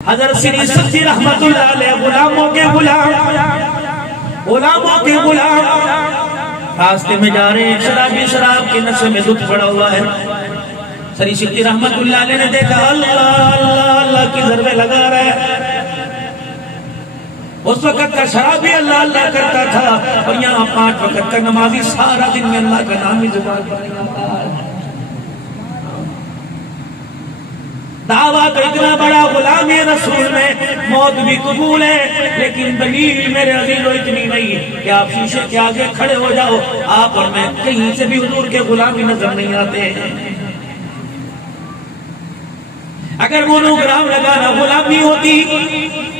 حضرت سری سختی رحمت اللہ علیہ غلاموں کے غلام راستے میں جا رہے ہیں، شرابی شراب کے نشے میں دودھ پڑا ہوا ہے۔ سری سختی رحمت اللہ علیہ نے دیکھا اللہ اللہ اللہ کی ضربیں لگا رہا ہے۔ اس وقت کا شرابی اللہ اللہ کرتا تھا، اور یہاں 5 وقت کا نمازی سارا دن میں اللہ کا نام ہی زبان پر نکالتا ہے۔ دعویٰ تو اتنا بڑا غلام رسول میں موت بھی قبول ہے، لیکن دلیل میرے عزیزو اتنی نہیں کہ آپ شیشے کے آگے کھڑے ہو جاؤ، آپ اور میں کہیں سے بھی حضور کے غلامی نظر نہیں آتے ہیں۔ اگر مونوگرام لگانا غلامی ہوتی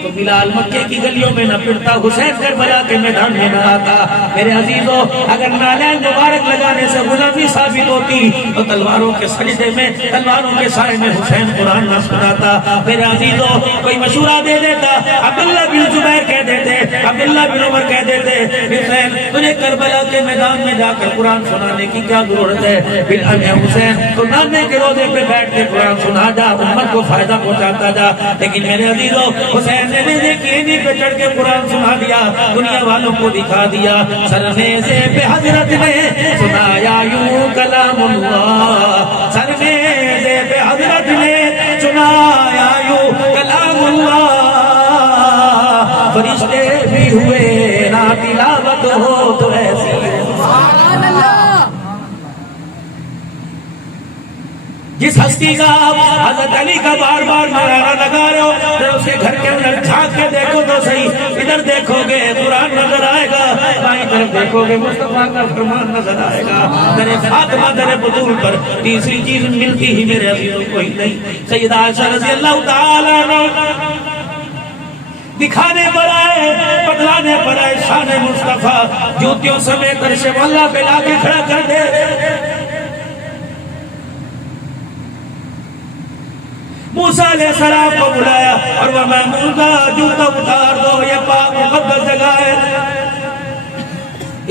تو بلال مکے کی گلیوں میں نہ پھرتا، حسین کربلا کے میدان میں نہ آتا۔ میرے عزیزو اگر نالین مبارک لگانے سے غلامی ثابت ہوتی تو تلواروں کے سجدے میں، تلواروں کے سائے میں حسین قرآن نہ سناتا۔ میرے عزیزو کوئی مشورہ دے دیتا، عبداللہ بن زبیر کہہ دیتے، عبداللہ بن عمر کہہ دیتے، حسین تجھے کربلا کے میدان میں جا کر قرآن سنانے کی کیا ضرورت ہے؟ پھر حسین تو نانے کے روزے پہ بیٹھ کے قرآن سنا جا، امت کو فائدہ پہنچاتا جا۔ لیکن میرے عزیزو حسین نے نیکی پہ چڑھ کے قرآن سنا دیا، دنیا والوں کو دکھا دیا۔ سرمیزے پہ حضرت نے سنایا یوں کلام اللہ، سرمیزے پہ حضرت نے سنایا یوں کلام اللہ، فرشتے بھی ہوئے نہ تلاوت ہو تو ایسی۔ سبحان اللہ۔ جس ہستی کا آپ حضرت علی کا بار بار نعرہ لگا رہے ہو، پھر اس کے گھر کے اندر جھانک کے دیکھو تو صحیح، ادھر دیکھو گے قرآن نظر آئے گا، بائیں طرف دیکھو گے مصطفیٰ کا فرمان نظر آئے گا۔ در فاطمہ در بطول پر تیسری چیز ملتی ہی میرے عزیزوں کوئی نہیں۔ سیدہ عائشہ رضی اللہ تعالیٰ عنہ دکھانے پر آئے، بتلانے پر آئے شان مصطفیٰ، جوتیوں سمیت عرش مولا پہ لا کے کھڑا کر دے۔ موسیٰ علیہ السلام کو بلایا اور وہ محمود کا جوتا اتار دو، یہ پاک مقدس جگہ ہے،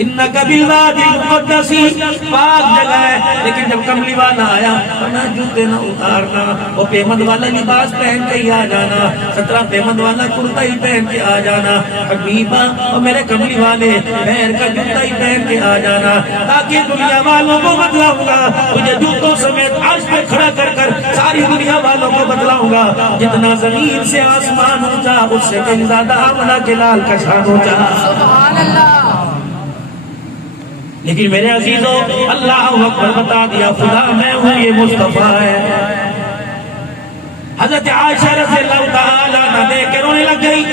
انکا بالوادی المقدسی، پاک جگہ ہے۔ لیکن جب کملی والا آیا نہ جوتے نہ اتارنا، وہ پیمند والا لباس پہن کے ہی آ جانا، 17 پیمند والا کرتا ہی پہن کے آ جانا، حبیبہ اور میرے کملی والے پیر کا جوتا ہی پہن کے آ جانا، تاکہ دنیا والوں کو بتلاؤں گا، تجھے جوتوں سمیت عرش پہ کھڑا کر کر ساری دنیا والوں کو بتلاؤں گا، جتنا زمین سے آسمان اونچا اس سے کہیں زیادہ آمنہ کے لال کا شان اونچا۔ سبحان اللہ۔ لیکن میرے عزیزو اللہ اکبر بتا دیا، خدا میں ہوں یہ مصطفیٰ ہے۔ حضرت عائشہ رضی اللہ تعالیٰ عنہ دیکھ کے رونے لگ گئی،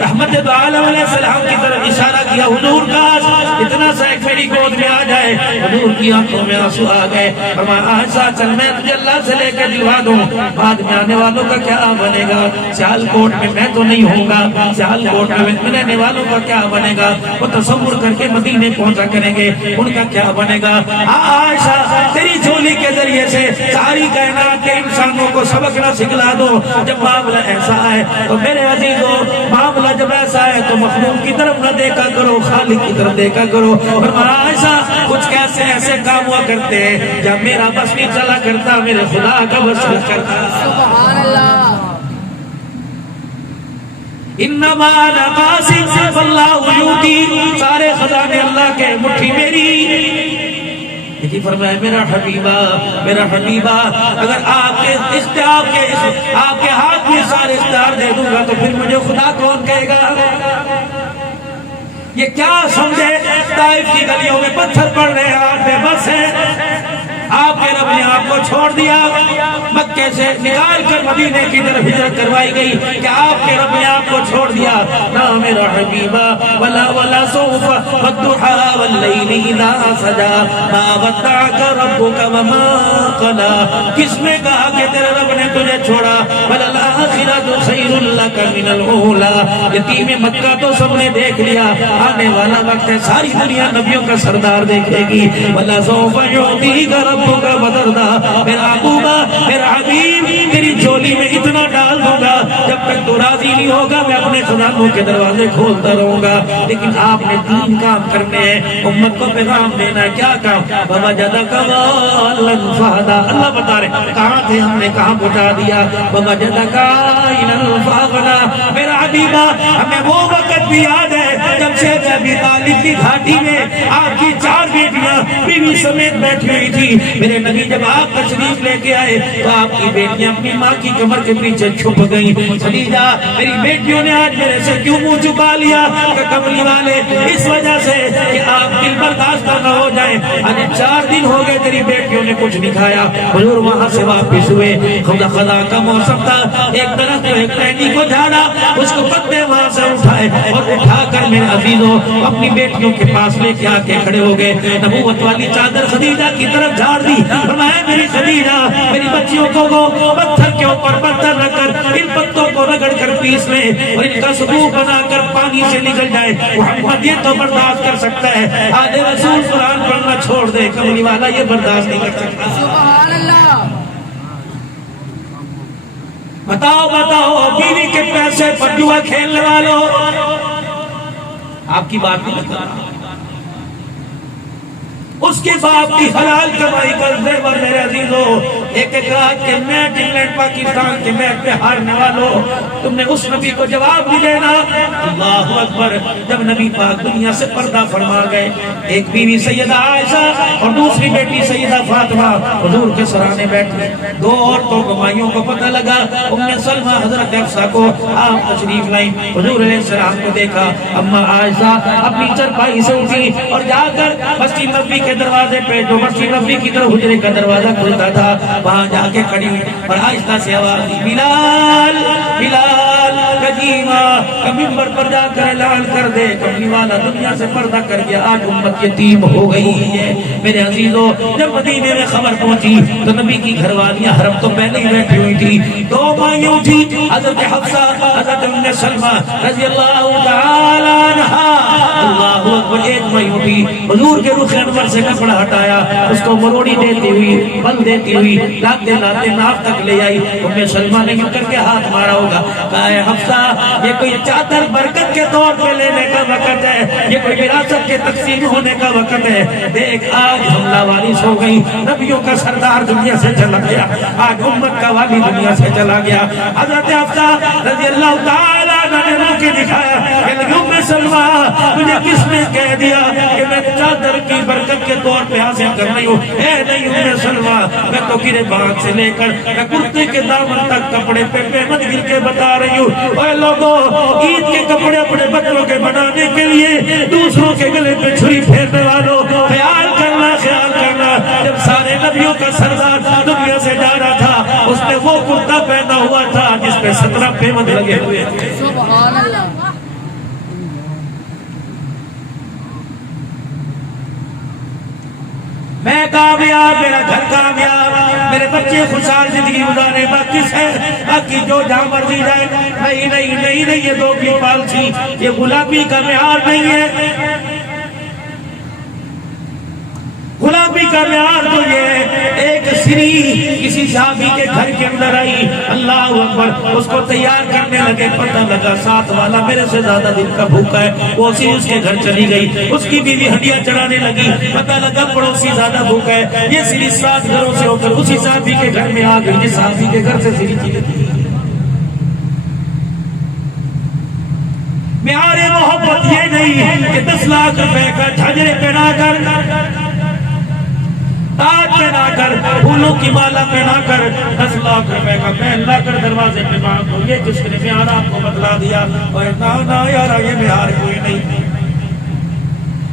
رحمت دو عالم علیہ السلام کی طرف اشارہ کیا، حضور کاش اتنا سا ایک میری گود میں آ جائے۔ حضور کی آنکھوں میں آنسو آ گئے، فرمایا عائشہ چل میں تجھے اللہ سے لے کے دلوا دوں، بعد میں آنے والوں کا کیا بنے گا؟ سیال کوٹ میں میں تو نہیں ہوں گا، سیال کوٹ میں رہنے والوں کا کیا بنے گا؟ وہ تصور کر کے مدینے پہنچا کریں گے، ان کا کیا بنے گا؟ عائشہ تیری جھولی کے ذریعے سے ساری کائنات کے انسانوں کو سبق نہ سکھلا دو۔ جب معاملہ ایسا ہے تو میرے عزیزو، معاملہ جب ایسا ہے تو مخلوق کی طرف نہ دیکھا کرو، خالق کی طرف دیکھا کرو۔ فرمایا عائشہ کچھ کیسے ایسے کام ہوا کرتے ہیں جب میرا بس نہیں چلا کرتا، میرے خدا کا بس چلا کرتا۔ سبحان اللہ۔ انما انا قاسم فاللہ یؤتی، سارے خزانے اللہ کے، مٹھی میری۔ لیکن فرمایا میرا حبیبہ اگر آپ کے اختیار کے آپ کے ہاتھ میں سارے اختیار دے دوں گا تو پھر مجھے خدا کون کہے گا؟ یہ کیا سمجھے؟ طائف کی گلیوں میں پتھر پڑ رہے ہیں، آپ بے بس ہیں، آپ کے رب نے آپ کو چھوڑ دیا، مکے سے نکال کر مدینے کی طرف ہجرت کروائی گئی کہ آپ کے رب نے آپ کو چھوڑ دیا۔ نہ میرا حبیبہ ولا سوف والضحى واللیل اذا سجا ما ودعك ربك وما قلى، کس نے کہا کہ تیرے رب نے تجھے چھوڑا؟ وللآخرۃ خیر لک من الاولی، یتیم مکہ تو سب نے دیکھ لیا، آنے والا وقت ہے ساری دنیا نبیوں کا سردار دیکھے گی۔ وَلَسَوْفَ يُعْطِيكَ رَبُّكَ فَتَرْضَىٰ، میرا محبوبہ میرا حبیب تیری جھولی میں اتنا ڈال دوں گا جب تک تو راضی راضی نہیں ہوگا میں اپنے خزانوں کے دروازے کھولتا رہوں گا، لیکن آپ نے 3 کام کرنے ہیں، امت کو پیغام دینا ہے۔ کیا کام؟ وَوَجَدَكَ ضَالًّا فَهَدَىٰ۔ اللہ بتا رہے کہاں تھے ہم نے کہاں پہنچا دیا۔ وَوَجَدَكَ عَائِلًا فَأَغْنَىٰ۔ میرا حبیبہ ہمیں وہ وقت بھی یاد ہے جب شیخ ابی طالب کی گھاٹی میں آپ کی 4 بیٹیاں بیوی سمیت بیٹھی ہوئی تھی۔ میرے نبی جب آپ تشریف لے کے آئے تو آپ کی بیٹیاں اپنی ماں کی کمر کے پیچھے چھپ گئیں۔ خدیجہ میری بیٹیوں نے آج میرے سے کیوں منہ چھپا لیا؟ کہ کملی والے اس وجہ سے کہ آپ دل برداشت نہ ہو جائیں، آج 4 دن ہو گئے تیری بیٹیوں نے کچھ نہیں کھایا۔ حضور وہاں سے واپس ہوئے، خدا کا موسم تھا، ایک درخت ایک ٹہنی کو جھاڑا، اس کو پتے وہاں سے اٹھائے اور اٹھا کر میرے عزیزوں اپنی بیٹیوں کے پاس لے کے آ کے کھڑے ہو گئے۔ نبوت والی چادر خدیجہ کی طرف جھاڑ دی، فرمایا میری خدیجہ میری بچیوں کو وہ پتھر کے اوپر پتھر رکھ کر ان پتوں کو رگڑ کر پیس لیں اور ان کا ثبوت بنا کر پانی سے نکل جائے۔ محمد یہ تو برداشت کر سکتا ہے، آج رسول قرآن پڑھنا چھوڑ دے، کملی والا یہ برداشت نہیں کر سکتا۔ سبحان اللہ۔ بتاؤ بتاؤ بیوی کے پیسے پر جوا کھیلنے والوں، آپ کی بات نہیں بتا رہا، اس کے باپ کی حلال کمائی کر دے ور میرے عزیزو، ایک رات کے میچ انگلینڈ پاکستان کے میچ میں ہارنے والوں، تم نے اس نبی کو جواب بھی دینا۔ اللہ اکبر، جب نبی پاک دنیا سے پردہ فرما گئے، ایک بیوی سیدہ عائشہ اور دوسری بیٹی سیدہ فاطمہ حضور کے سرانے بیٹھے، 2 عورتوں کو مائیوں کو پتہ لگا، ام سلمہ حضرت حفصہ کو آپ تشریف لائیں، حضور علیہ السلام کو دیکھا، اما عائشہ اپنی چرپائی سے اٹھی اور جا کر مسجد نبوی کے دروازے پہ جو مسجد نبوی کی طرف حجرے کا دروازہ کھلتا تھا وہاں جا کے کھڑی ہوئی اور آہستہ سے آواز دی، بلال بلال قدیمہ، منبر پر جا کر اعلان کر دے کملی والا دنیا سے پردہ کر گیا، آج امت یتیم ہو گئی ہے۔ میرے عزیزوں جب مدینے میں خبر پہنچی تو نبی کی گھر والیاں حرم تو پہلے ہی بیٹھی ہوئی تھی، 2 مائیوں تھی، حضرت حفصہ حضرت ام سلمہ رضی اللہ تعالی عنہا، اللہ اکبر، ایک مائیوں تھی، حضور کے رخ انور سے کپڑا ہٹایا، اس کو مروڑی دیتی ہوئی بل دیتی ہوئی لاتے لاتے ناف تک لے آئی۔ ام سلمہ نے یوں کر کے ہاتھ مارا ہوگا، کہا اے حفصہ یہ کوئی چادر برکت کے طور پہ لینے کا وقت ہے، یہ کوئی وراثت کے تقسیم ہونے کا وقت ہے، دیکھ آج حملہ وارث ہو گئی، نبیوں کا سردار دنیا سے چلا گیا، آج امت کا والی دنیا سے چلا گیا۔ حضرت حفصہ رضی اللہ تعالیٰ عنہ نے رو کے دکھایا کہ ام سلمہ تجھے کس نے کہہ دیا کہ میں چادر کی برکت کے طور پہ حاصل کر رہی ہوں؟ اے نہیں ام سلمہ، میں تو گرے باغ سے لے کر میں کرتے کے دامن تک کپڑے پہ پیمن گر کے بتا رہی ہوں۔ اے لوگوں، عید کے کپڑے اپنے بچوں کے بنانے کے لیے دوسروں کے گلے پہ چھری پھیرنے والوں، خیال کرنا جب سارے نبیوں کا سردار دنیا سے جا رہا تھا اس نے وہ کرتا پہنا ہوا تھا جس پہ 17 پیمن لگے ہوئے تھے۔ سبحان اللہ۔ میں کامیاب، میرا گھر کامیاب، میرے بچے خوشحال زندگی گزارے، باقی جو جہاں مرضی جائے۔ نہیں یہ 2 کی پالسی، یہ غلامی کا معیار نہیں ہے، غلامی کا معیار تو یہ ہے ایک سری کسی صحابی کے گھر کے اندر آئی، اللہ اکبر، اس کو تیار کرنے لگے، پتہ لگا ساتھ والا میرے سے زیادہ دن کا بھوکا ہے، وہ اسی اس کے گھر چلی گئی، اس کی بیوی ہڈیاں چڑھانے لگی، پتہ لگا پڑوسی زیادہ بھوکا ہے، یہ سری 7 گھروں سے ہو کر اسی صحابی کے گھر میں آ گئی جس صحابی کے گھر سے سری چلی گئی۔ معیار محبت یہ نہیں ہے کہ 10 لاکھ روپے کا جھاجرے پہنا کر، تاج پہنا کر، پھولوں کی مالا پہنا کر، 10 لاکھ روپے کا پہن لا کر دروازے پہ باندھ دو، یہ جس نے معیار آپ کو بتلا دیا، اور نا یار یہ معیار کوئی نہیں۔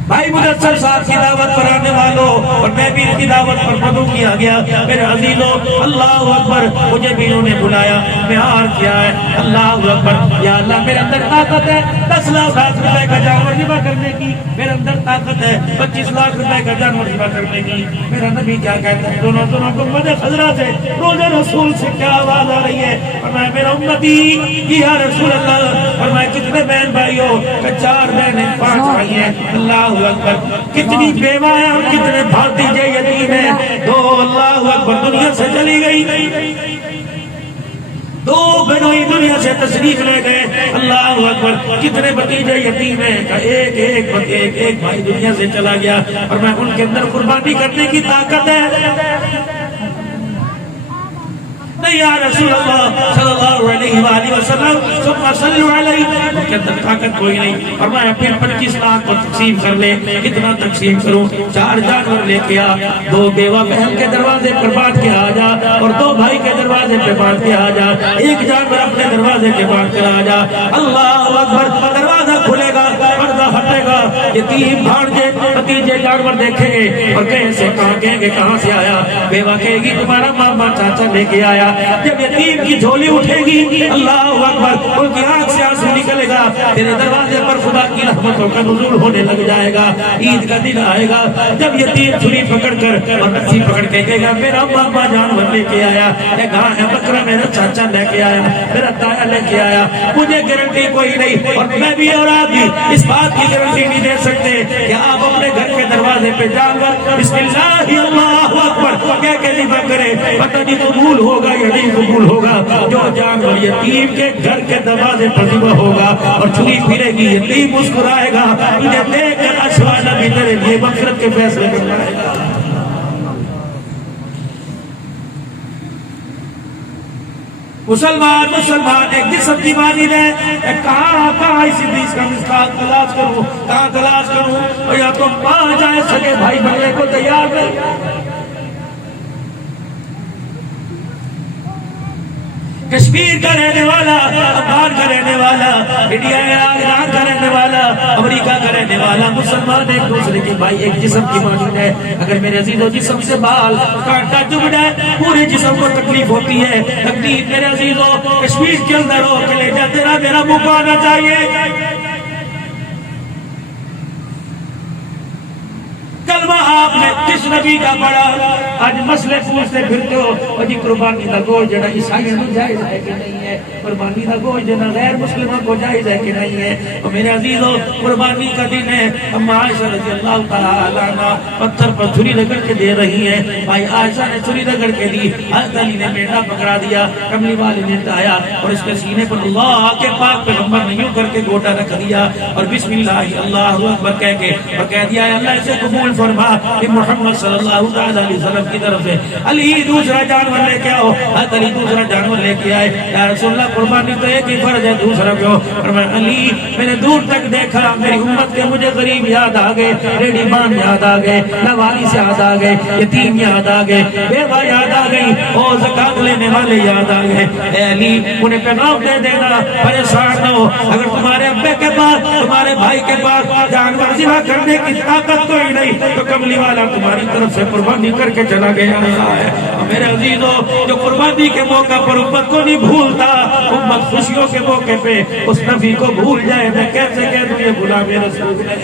بھائی مدثر صاحب کی دعوت پر آنے والوں اور میں بھی ان کی دعوت پر مدعو کیا گیا، میرے عزیزوں اللہ اکبر، مجھے بھی انہوں نے بلایا، معیار کیا ہے؟ اللہ اکبر، یا اللہ میرے اندر طاقت ہے 10 لاکھ روپے کا جانور ذبح کرنے کی، میرے اندر طاقت ہے 25 لاکھ روپے کا جانور ذبح کرنے کی۔ میرا نبی کیا کہتا ہے؟ دونوں گنبد خضرا سے روز رسول سے کیا آواز آ رہی ہے؟ فرمایا میرا امتی یا رسول اللہ، فرمایا کتنے بہن بھائی ہو؟ کہ 4 بہنیں 5 بھائی ہیں۔ اللہ اکبر، کتنی بیوائیں اور کتنے بھاتیجے یتیم ہیں، 2 اللہ اکبر دنیا سے چلی گئی، 2 بہنوئی دنیا سے تشریف لے گئے، اللہ اکبر کتنے بھتیجے یتیم ہیں کہ ایک بھائی دنیا سے چلا گیا اور میں ان کے اندر قربانی کرنے کی طاقت ہے نہیں یا رسول اللہ صلی اللہ علیہ وآلہ وسلم ثم صلوا علیہ ان کے اندر طاقت کوئی نہیں اور میں پھر 25 لاکھ کو تقسیم کر لے کتنا تقسیم کروں 4 جانور لے کے آ 2 بیوہ بہن کے دروازے پر بانٹ کے آ جا اور 2 بھائی کے دروازے پہ بانٹ کے آ جا 1 جانور اپنے دروازے کے بانٹ کر آ جا اللہ اکبر دروازہ کھلے گا پردہ ہٹے گا یتیم بھانجے بھتیجے جانور دیکھیں گے اور کہیں گے کہاں سے آیا بیوہ کہے گی تمہارا ماما چاچا لے کے آیا جب یتیم کی جھولی اٹھے گی اللہ اکبر ان کی آنکھ سے آنسو نکلے گا تیرے دروازے پر خدا کی رحمتوں کا نزول ہونے لگ جائے گا عید کا دن آئے گا جب یتیم چھری پکڑ کر اور رسی پکڑ کے کہے گا میرا ماما جانور لے کے آیا کہاں ہے بکرا میرا چاچا لے کے آیا میرا تایا لے کے آیا مجھے گارنٹی کوئی نہیں اور میں بھی اور آپ بھی اس بات کی گارنٹی نہیں دے سکتے کہ آپ اپنے گھر کے دروازے پہ جانور بسم اللہ اللہ اکبر کہہ کے ذبح کرے پتہ نہیں قبول ہوگا یا نہیں قبول ہوگا جو جانور یتیم کے گھر کے دروازے پر ذبح ہوگا اور چھری پھرے گی یتیم مسکرائے گا تجھے دیکھ کر اشوانا بھی تیرے لیے مغفرت کے فیصلے کرائے گا مسلمان ایک جسم کی مانند ہے کہاں اس حدیث کا مصداق تلاش کروں کہاں تلاش کروں اور یا تو پا جائے سکے بھائی بننے کو تیار ہے کشمیر کا رہنے والا افغان کا رہنے والا انڈیا ایران کا رہنے والا امریکہ کا رہنے والا مسلمان ایک دوسرے کے بھائی ایک جسم کی مانند ہے اگر میرے عزیزو جسم سے بال کانٹا چبھ جائے پورے جسم کو تکلیف ہوتی ہے تکلیف میرے عزیزو کشمیر کے اندر ہو کے لے جا تیرا میرا منہ کو آنا چاہیے کلمہ آپ نے کس نبی کا پڑھا آج مسئلے پوچھتے پھرتے ہو اور جی قربانی دا گوشت جڑا عیسائیوں میں جائز ہے کہ نہیں ہے قربانی دا گوشت جڑا غیر مسلموں کو جائز ہے کہ نہیں ہے اور میرے عزیزو قربانی کا دن ہے اما عائشہ رضی اللہ تعالیٰ عنہ پتھر پر چھری رگڑ کے دے رہی ہیں بھائی عائشہ نے چھری رگڑ کے دی حضرت علی نے میڈا پکڑا دیا کملی والے نے اٹھایا اور اس کے سینے پر اللہ کے پاک پیغمبر نے یوں کر کے گوٹا رکھ دیا اور بسم اللہ اللہ اکبر کہہ کے اور کہہ دیا اللہ اسے قبول فرما کہ محمد صلی اللہ علیہ وسلم کی طرف سے علی دوسرا جانور لے کے آؤ حضرت علی دوسرا جانور لے کے آئے یا رسول اللہ قربانی تو ایک ہی فرض ہے دوسرا کیوں اور میں علی میں نے دور تک دیکھا میری امت کے مجھے غریب یاد آ گئے ریڈی مان یاد آ گئے نوالی سے یاد آ گئے یتیم یاد آ گئے بیوہ یاد آ گئی اور زکات لینے والے یاد آ گئے اے علی انہیں پیغام دے دینا پریشان نہ ہو اگر تمہارے ابے کے پاس تمہارے بھائی کے پاس جانور ذبح کرنے کی طاقت کوئی نہیں تو کملی والا تمہاری طرف سے قربانی کر کے چلا گیا ہے میرے عزیزو جو قربانی کے موقع پر امت کو نہیں بھولتا امت خوشیوں کے موقع پہ اس نبی کو بھول جائے میں کیسے کہہ دوں یہ غلام رسول ہے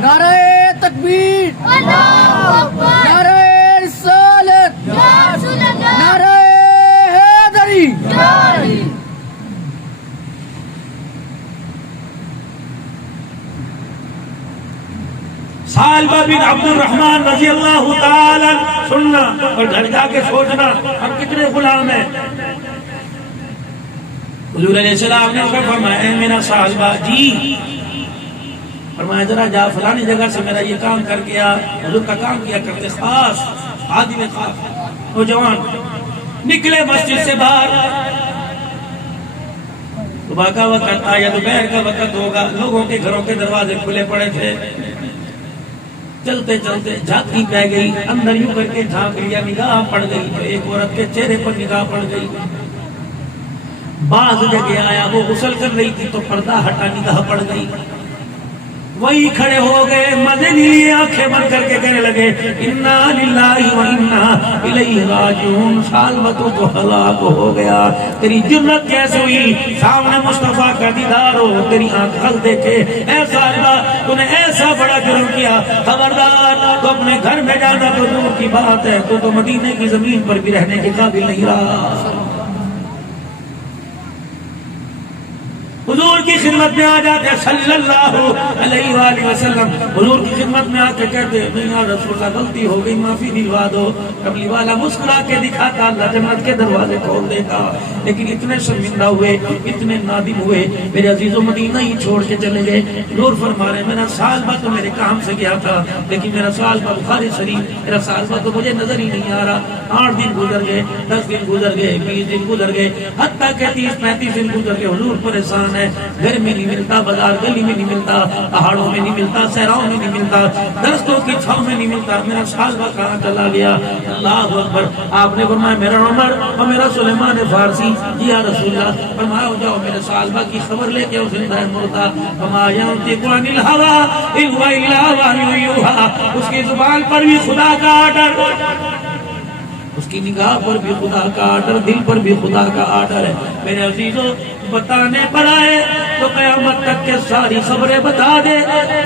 نعرہ تکبیر اللہ اکبر نعرہ رسالت یا رسول اللہ نعرہ حیدری سالبہ بن عبد الرحمن رضی اللہ تعالی سننا اور گھر جا کے سوچنا ہم کتنے غلام ہیں حضور علیہ السلام نے فرمایا اے میرا سالبہ جی فرمایا ذرا جا فلانی جگہ سے میرا یہ کام کر گیا حضور کا کام کیا کرتے خاص آدمی خاص نوجوان نکلے مسجد سے باہر صبح کا وقت آیا دوپہر کا وقت ہوگا لوگوں کے گھروں کے دروازے کھلے پڑے تھے چلتے چلتے جھانکی پہ گئی اندر یوں کر کے جھانک لیا نگاہ پڑ گئی تو ایک عورت کے چہرے پر نگاہ پڑ گئی بعض جگہ آیا وہ غسل کر رہی تھی تو پردہ ہٹا نگاہ پڑ گئی وہی کھڑے ہو گئے مزے لیے آنکھیں بند کر کے کہنے لگے انا للہ و انا الیہ راجعون سالبتو تو ہلاک ہو گیا تیری جرت کیسے ہوئی سامنے مصطفیٰ کا دیدار ہو تیری آنکھ خل دیکھے اے سالبہ تو نے ایسا بڑا جرم کیا خبردار تو اپنے گھر میں جانا تو دور کی بات ہے تو مدینے کی زمین پر بھی رہنے کے قابل نہیں رہا حضور کی خدمت میں آ جاتے ہیں صلی اللہ علیہ وآلہ وسلم، حضور کی خدمت میں آ کے کہتے ہیں یا رسول اللہ غلطی ہو گئی معافی دلوا دو. کملی والا مسکرا کے دکھاتا اللہ جنت کے دروازے کھول دیتا. لیکن اتنے شرمندہ ہوئے، اتنے نادم ہوئے، میرے عزیزوں مدینہ ہی چھوڑ کے چلے گئے. حضور فرما رہے میرا سال بھر تو میرے کام سے گیا تھا، لیکن میرا سال بھر بخاری شریف میرا سال بھر تو مجھے نظر ہی نہیں آ رہا. 8 دن گزر گئے، 10 دن گزر گئے، 20 دن گزر گئے، حتیٰ کہ 30-35 دن گزر گئے. حضور پریشان ہے، گھر میں نہیں ملتا، بازار گلی میں نہیں ملتا، پہاڑوں میں نہیں ملتا، صحراؤں میں نہیں ملتا، درختوں کی چھاؤں میں نہیں ملتا. میرا سال بھر کہاں چلا گیا؟ اللہ اکبر. آپ نے فرمایا میرا عمر اور میرا سلیمان فارسی. جی یا رسول اللہ. فرمایا جاؤ میرے سال بھر کی خبر لے کے زندہ مردہ. فرمایا عن الہوا ان ہوا الا وحی یوحی. اس کی زبان پر بھی خدا کا آرڈر، اس کی نگاہ پر بھی خدا کا آرڈر، دل پر بھی خدا کا آرڈر ہے. میرے عزیزوں بتانے پر آئے تو قیامت تک کے ساری خبریں بتا دے،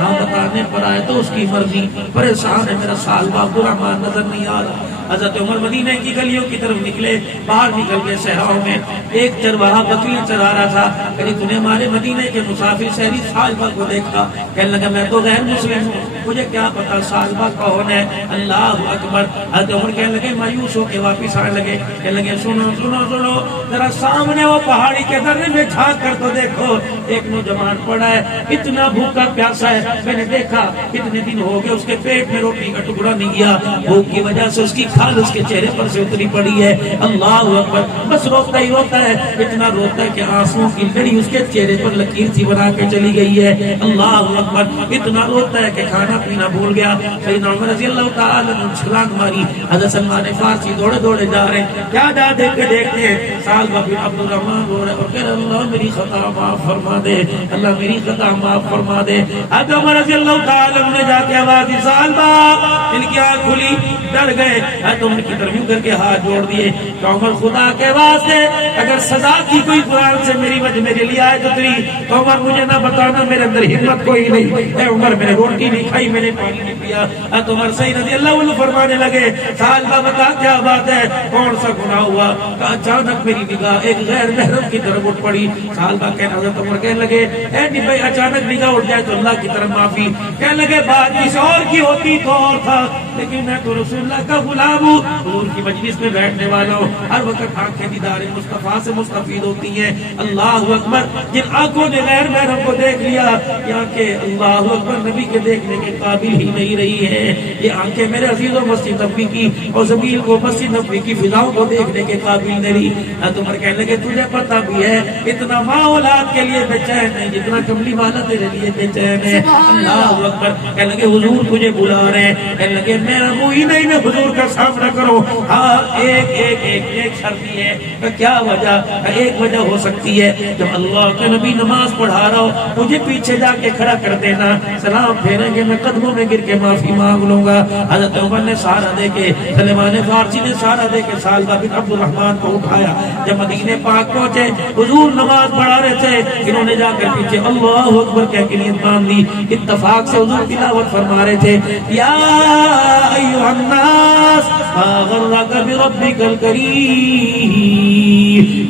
ہاں بتانے پر آئے تو اس کی مرضی. پریشان ہے میرا سال بعد برا نظر نہیں آ رہا. حضرت عمر مدینہ کی گلیوں کی طرف نکلے، باہر نکل کے صحراؤں میں ایک چرواہا بکریاں چرا رہا تھا. کہیں تو نے ہمارے مدینہ کے مسافر شہری سال بعد کو دیکھا؟ کہنے لگا میں تو غیر مسلم ہوں، مجھے کیا پتا سال بعد کون ہے. اللہ اکبر. حضرت عمر کہنے لگے مایوس ہو کے واپس آنے لگے. کہنے لگے سنو سنو سنو ذرا سامنے وہ پہاڑی کے درے میں جھانک کر تو دیکھو. ایک نوجوان پڑا ہے، اتنا بھوکا پیاسا ہے. میں نے دیکھا کتنے دن ہو گئے اس کے پیٹ میں روٹی کا ٹکڑا نہیں گیا، بھوک کی وجہ سے اس کی کھال اس کے چہرے پر سے اتری پڑی ہے. اللہ اکبر. بس روتا ہی روتا ہے، اتنا روتا ہے کہ آنسوں کی لڑی اس کے چہرے پر لکیر سی بنا کے چلی گئی ہے. اللہ اکبر. اتنا روتا ہے کہ کھانا پینا بھول گیا. سیدنا عمر رضی اللہ تعالی عنہ چھلانگ ماری. حضرت سلمان فارسی دوڑے دوڑے جا رہے ہیں. کیا جا دیکھ کے دیکھتے ہیں سال بھر عبد الرحمن رو رہے اور کہہ رہے اللہ میری خطا معاف فرما دے، اللہ میری خطا معاف فرما دے. حضرت عمر رضی اللہ تعالی عنہ نے جا کے آواز دی سال بھر. ان کی آنکھ کھلی، ڈر گئے. حضرت عمر کی طرف کر کے ہاتھ جوڑ دیے کہ عمر خدا کے واسطے اگر سزا کی کوئی قرآن سے میری وجہ میرے لیے آئے تو تیری، تو عمر مجھے نہ بتانا، میرے اندر ہمت کوئی نہیں. اے عمر میں نے روٹی نہیں کھائی، میں نے پانی نہیں پیا. حضرت عمر سعید رضی اللہ عنہ فرمانے لگے سال بھر بتا کیا بات ہے، کون سا گناہ ہوا؟ کہ اچانک میری نگاہ ایک غیر محرم کی طرف اٹھ پڑی. سال بھر کہنا حضرت عمر کہنے لگے اے نہیں بھائی اچانک نگاہ اٹھ جائے تو اللہ کی طرف معافی. کہنے لگے بات کسی اور کی ہوتی تو اور تھا، لیکن میں تو رسول اللہ کا غلام ہوں، حضور کی مجلس میں بیٹھنے والا ہوں. ہر وقت آنکھیں دیدار مصطفیٰ سے مستفید ہوتی ہیں. اللہ اکبر. جن آنکھوں نے غیر محرم کو دیکھ لیا یہ آنکھیں اللہ اکبر نبی کے دیکھنے کے قابل ہی نہیں رہی ہیں. یہ آنکھیں میرے عزیزوں مسجد نبوی کی اور زمین کو مسجد نبوی کی فضاؤں کو دیکھنے کے قابل نہیں رہی. عمر کہنے لگے تجھے پتہ بھی ہے اتنا ماں اولاد کے لیے بے چین ہے جتنا کملی والا تیرے لیے بے چین ہے. اللہ اکبر. کہنے لگے حضور تجھے بلا رہے ہیں. کہنے لگے میرا منہ ہی نہیں میں حضور کا سامنا کرو. ہاں ایک ایک ایک ایک شرط ہے. کیا وجہ؟ ایک وجہ ہو سکتی ہے جب اللہ کے نبی نماز پڑھا رہا ہو مجھے پیچھے جا کے کھڑا کر دینا، سلام پھیریں گے، میں قدموں میں گر کے معافی مانگ لوں گا. حضرت عمر نے سہارا دے کے، سلیمان فارسی نے سہارا دے کے سالبہ بن عبد الرحمن کو اٹھایا. جب مدینے پاک پہنچے حضور نماز پڑھا رہے تھے، انہوں نے جا کر پیچھے اللہ اکبر کہہ کے نیت مان لی. اتفاق سے حضور تلاوت فرما رہے تھے یا ایھا الناس ما غرک بربک الکریم.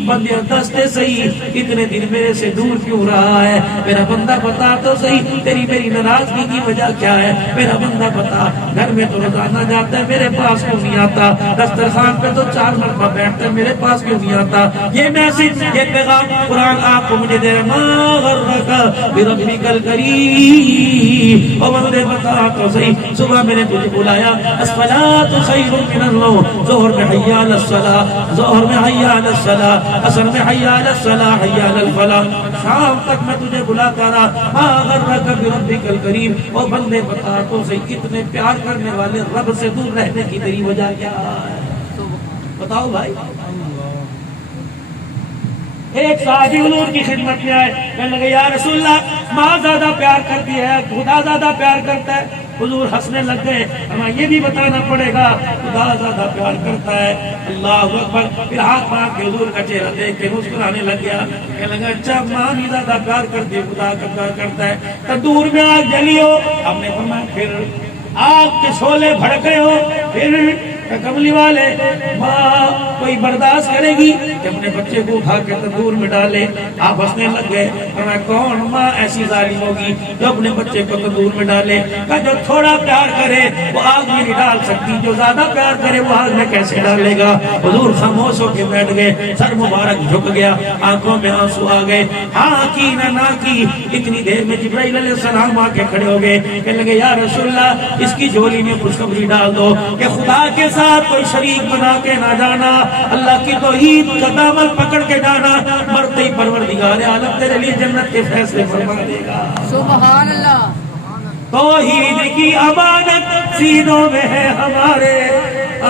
بندے دستے صحیح اتنے دن میرے سے دور کیوں رہا ہے؟ میرا بندہ بتا تو صحیح تیری میری ناراضگی کی وجہ کیا ہے؟ میرا بندہ بتا. گھر میں تو روزانہ جاتا ہے میرے پاس کیوں نہیں آتا؟ دسترخوان پہ تو 4 مرتبہ بیٹھتا ہے میرے پاس کیوں نہیں آتا؟ یہ میسج یہ پیغام قرآن آپ کو مجھے دے رہے ما غرک بربک الکریم. اور بندے بتا تو صحیح صبح میں نے تجھے بلایا الصلاۃ خیر من النوم، ظہر میں حی علی الصلاۃ، ظہر میں حی علی الصلاۃ، عصر میں حی علی الصلاۃ، حی علی الفلاح. شام تک میں تجھے بلاتا رہا ما غرک بربک الکریم. اور بندے بتا تو صحیح اتنے پیار کرنے والے رب سے دور رہنے کی تیری وجہ کیا ہے؟ بتاؤ بھائی. ایک صحابی حضور کی خدمت میں آئے، کہنے لگے یا رسول اللہ ماں زیادہ پیار کرتی ہے خدا زیادہ پیار کرتا ہے؟ حضور ہنسنے لگ گئے. ہمیں یہ بھی بتانا پڑے گا خدا زیادہ پیار کرتا ہے. اللہ اکبر. پھر ہاتھ مار کے حضور کا چہرہ دیکھ کے مسکرانے لگ گیا. کہنے لگا اچھا ماں بھی زیادہ پیار کرتی ہے خدا کا پیار کرتا ہے. تندور میں آگ جلی ہو، ہم نے فرمایا پھر آگ کے شعلے بھڑکے ہو، پھر کملی والے ماں کوئی برداشت کرے گی؟ کہ اپنے بچے کو اٹھا کے تندور میں ڈالے. آپ ہنسنے لگ گئے. فرمایا کون ماں ایسی ظالم ہوگی جو اپنے بچے کو تندور میں ڈالے؟ کہ جو تھوڑا پیار کرے وہ آگ میں نہیں ڈال سکتی, جو زیادہ پیار کرے وہ آگ میں کیسے ڈالے گا؟ حضور خاموش ہو کے بیٹھ گئے, سر مبارک جھک گیا, آنکھوں میں آنسو آ گئے. ہاں کی نہ کی. اتنی دیر میں جبرائیل علیہ السلام آ کے کھڑے ہو گئے, کہنے لگے یا رسول اللہ اس کی جھولی میں خوشخبری ڈال دو کہ خدا کے ساتھ کوئی شریک بنا کے نہ جانا, اللہ کی توحید کا دامن پکڑ کے جانا, مرتے ہی پروردگار عالم تیرے لیے جنت کے فیصلے فرما دے گا. سبحان اللہ. توحید کی امانت سینوں میں ہے ہمارے,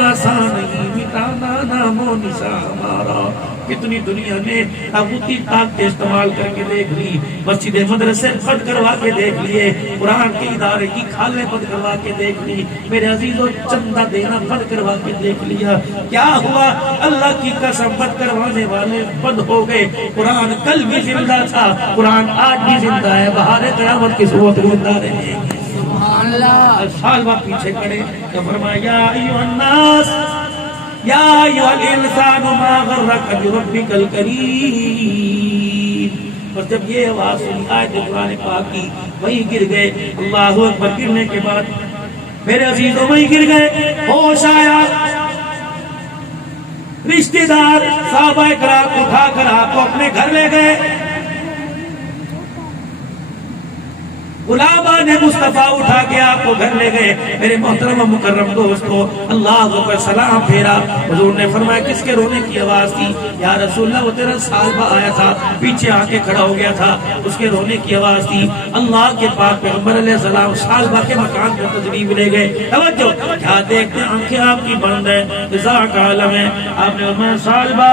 آسان نہیں مٹانا نام و نشان ہمارا. کتنی دنیا نے تاغوتی طاقتیں استعمال کر کے دیکھ لی, مسجد مدرسے بند کروا کے دیکھ لیے, قرآن کے ادارے کی کھالیں بند کروا کے دیکھ لی, میرے عزیزوں چندہ دینا بند کروا کے دیکھ لیا. کیا ہوا؟ اللہ کی قسم بند کروانے والے بند ہو گئے. قرآن کل بھی زندہ تھا, قرآن آج بھی زندہ ہے, بہار قیامت کی صورت زندہ رہے. سبحان اللہ. سال بعد پیچھے کھڑے تو فرمایا یا ایھا الناس یا ایھا الانسان ما غرک بربک الکریم. اور جب یہ آواز سنی آیت قرآن پاک کی وہیں گر گئے. اللہ اکبر. گرنے کے بعد میرے عزیزوں وہیں گر گئے, ہوش آیا. رشتہ دار صحابہ کرام اٹھا کر آپ کو اپنے گھر لے گئے. غلامہ نے مصطفیٰ اٹھا کے آپ کو گھر لے گئے. میرے محترم و مکرم دوستو, اللہ کو سلام پھیرا. حضور نے فرمایا کس کے رونے کی آواز تھی؟ یا رسول اللہ وہ تیرا صاحبہ آیا تھا, پیچھے آ کے کھڑا ہو گیا تھا, اس کے رونے کی آواز تھی. اللہ کے پاک پیغمبر علیہ السلام صاحبہ کے مکان پر تشریف لے گئے. توجہ, کیا دیکھتے ہیں؟ آنکھیں آپ کی بند ہے, رضاک عالم ہے. آپ نے فرمایا صاحبہ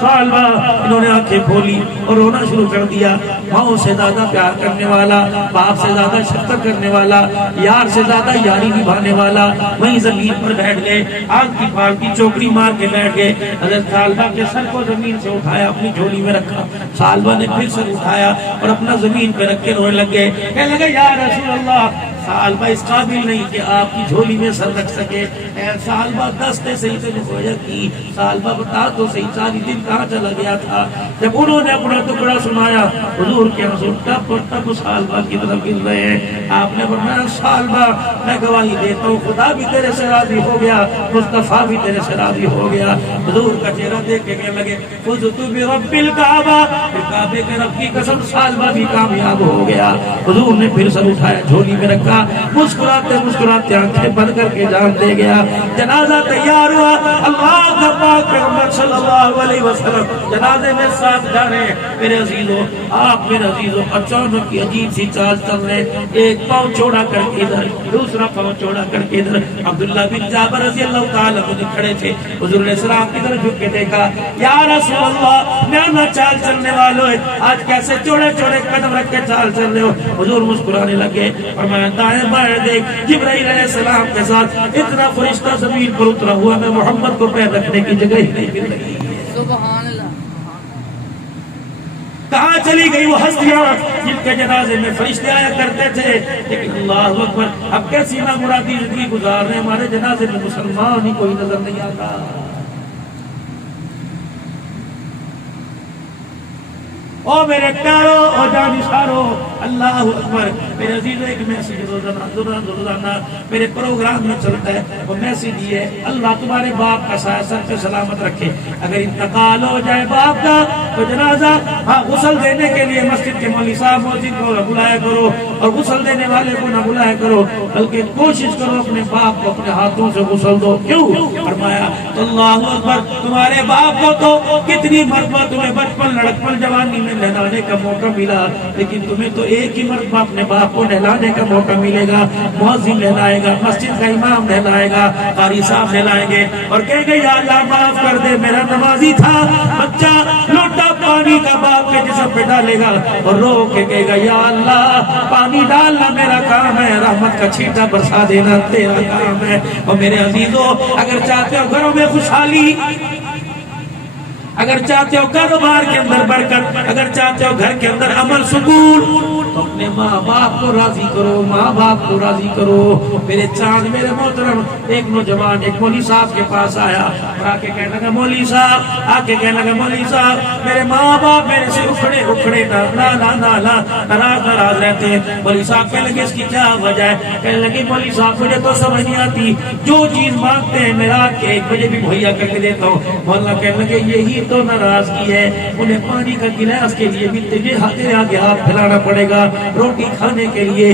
صاحبہ. انہوں نے آنکھیں کھولی اور رونا شروع کر دیا. ماں سے زیادہ پیار کرنے والا, باپ سے زیادہ شفقت کرنے والا, یار سے زیادہ یاری نبھانے والا, وہیں زمین پر بیٹھ گئے, آگ کی پال کی چوکڑی مار کے بیٹھ گئے. حضرت صالبہ کے سر کو زمین سے اٹھایا, اپنی جھولی میں رکھا. صالبہ نے پھر سر اٹھایا اور اپنا زمین پہ رکھ کے رونے لگ گئے. کہنے لگے یا رسول اللہ صالبہ اس قابل نہیں کہ آپ کی جھولی میں سر رکھ سکے. اے صالبہ دستے سے ہی گویا کی, صالبہ بتا تو صحیح 40 دن کہاں چلا گیا تھا؟ جب انہوں نے اپنا ٹکڑا سنایا حضور کے حضور تب صالبہ کی طرف گر رہے ہیں. آپ نے فرمایا صالبہ میں گواہی دیتا ہوں خدا بھی تیرے سے راضی ہو گیا, مصطفیٰ بھی تیرے سے راضی ہو گیا. حضور کا چہرہ دیکھ کے کہنے لگے فزت برب الکعبہ, کعبے کے رب کی قسم صالبہ بھی کامیاب ہو گیا. حضور نے پھر سر اٹھایا, جھولی میں رکھا, مسکراتے مسکراتے آنکھیں بند کر کے جان دے گیا. جنازہ تیار ہوا, اللہ کا پاک پیغمبر صلی اللہ علیہ وسلم جنازے میں ساتھ جا رہے ہیں. میرے عزیزوں, آپ میرے عزیزوں اچانک کی عجیب سی چال چل رہے, ایک پاؤں چھوڑا کر کے ادھر, دوسرا پاؤں چھوڑا کر کے ادھر. عبداللہ بن جابر رضی اللہ تعالیٰ عنہ کھڑے تھے, حضور علیہ السلام کی طرف جھک کے دیکھا. یا رسول اللہ نیا چال چلنے والوں, آج کیسے چوڑے چوڑے قدم رکھ کے چال چل رہے ہو؟ حضور مسکرانے لگے اور میں دائیں بائیں دیکھ جبرائیل علیہ السلام کے ساتھ اتنا فرشتہ زمین پر اترا ہوا, میں محمد کو پیر رکھنے کی جگہ ہی نہیں مل رہی. سبحان اللہ. کہاں چلی گئی وہ ہستیاں جن کے جنازے میں فرشتے آیا کرتے تھے؟ لیکن اللہ اکبر, اب کیسی نہ مرادی زندگی گزار رہے ہیں, ہمارے جنازے میں مسلمان ہی کوئی نظر نہیں آتا. او میرے پیارو او جانشارو, اللہ اکبر. میرے عزیز ایک میسیج روزانہ میرے پروگرام میں چلتا ہے, وہ میسیج یہ ہے اللہ تمہارے باپ کا سایہ سر پہ سلامت رکھے. اگر انتقال ہو جائے باپ کا تو جنازہ غسل دینے کے لیے مسجد کے مولوی صاحب مسجد کو بلایا کرو, اور غسل دینے والے کو نہ بلایا کرو, بلکہ کوشش کرو اپنے باپ کو اپنے ہاتھوں سے غسل دو. کیوں؟ فرمایا اللہ اکبر, تمہارے باپ کو تو کتنی مرتبہ تمہیں بچپن لڑکپن جوانی میں نہلانے کا موقع ملا, لیکن تمہیں تو ایک ہی مرتبہ اپنے باپ کو نہلانے کا موقع ملے گا. مؤذن نہلائے گا, مسجد کا امام نہلائے گا, قاری صاحب نہلائیں گے اور کہیں گے یا اللہ معاف کر دے, میرا نمازی تھا بچہ, لوٹا پانی کا باپ کے جسم پہ ڈالے گا اور رو کے کہے گا یا اللہ پانی ڈالنا میرا کام ہے, رحمت کا چھینٹا برسا دینا تیرا کام ہے. اور میرے عزیزوں اگر چاہتے ہو گھروں میں خوشحالی, اگر چاہتے ہو کاروبار کے اندر برکت، اگر چاہتے ہو گھر کے اندر امن سکون، تو اپنے ماں باپ کو راضی کرو، ماں باپ کو راضی کرو۔ میرے چاند میرے محترم، ایک نوجوان ایک مولوی صاحب کے پاس آیا اور آ کے کہنے لگا مولوی صاحب، آ کے کہنے لگا مولوی صاحب میرے ماں باپ میرے سے اکھڑے ناراض رہتے ہیں۔ مولوی صاحب کہنے لگے اس کی کیا وجہ ہے؟ کہنے لگے مولوی صاحب مجھے تو سمجھ نہیں آتی، جو چیز مانگتے ہیں میں رات کے 1 بجے بھی مہیا کر کے دیتا ہوں۔ مولانا کہنے لگے یہی تو ناراضگی ہے، انہیں پانی کا گلاس کے لیے بھی تیرے آگے ہاتھ پھیلانا پڑے گا، روٹی کھانے کے لیے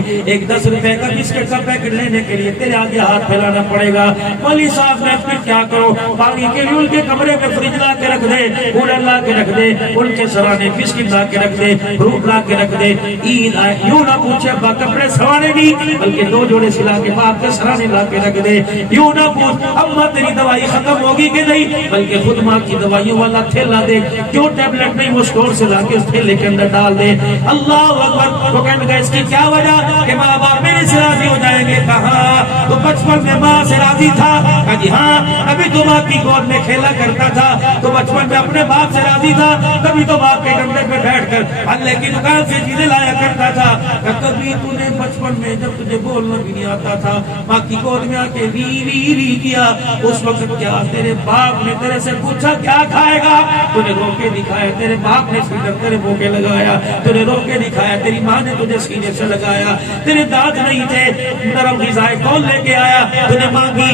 10 روپے کا بسکٹ کا پیکٹ لینے کے لیے تیرے آگے ہاتھ پھیلانا پڑے گا۔ مولوی صاحب میں پھر کیا کروں؟ پانی کے لیے ان کے کمرے میں فریج لا کے رکھ دے، کولر لا کے رکھ دے، ان کے سرانے بسکٹ لا کے رکھ دے، فروٹ لا کے رکھ دے۔ عید آئے یوں نہ پوچھے ابا کپڑے سوانے نہیں، بلکہ 2 جوڑے سلا کے باپ کے سرانے لا کے رکھ دے۔ یوں نہ پوچھ اماں تیری دوائی ختم ہوگی کہ نہیں، بلکہ خود ماں کی دوائیوں والا تھیلا دے، جو ٹیبلٹ نہیں وہ اسٹور سے لا کے اس تھیلے کے اندر ڈال دے۔ اللہ اکبر۔ وہ کہنے لگا اس کی کیا وجہ کہ ماں باپ میرے سے راضی ہو جائیں گے۔ کہا تو بچپن میں ماں سے راضی تھا؟ کہا جی ہاں، ابھی تو ماں کی گود میں کھیلا کرتا تھا، تو بچپن میں اپنے باپ سے راضی تھا، کبھی تو باپ کے کندھے پہ بیٹھ کر اللہ کی دکان سے چیزیں لایا کرتا تھا۔ کبھی تو نے بچپن میں جب تجھے بولنا بھی نہیں آتا تھا، ماں کی گود میں آ کے ری کیا، اس وقت کیا تیرے باپ نے تیرے سے پوچھا کیا کھائے گا؟ تو نے رو کے دکھایا، تیرے باپ نے سیدھا تیرے منہ پہ لگایا، تو نے رو کے دکھایا، تیری ماں نے تجھے سینے سے لگایا، تیرے دانت نہیں تھے، نرم غذائیں کون لے کے آیا؟ تو نے مانگی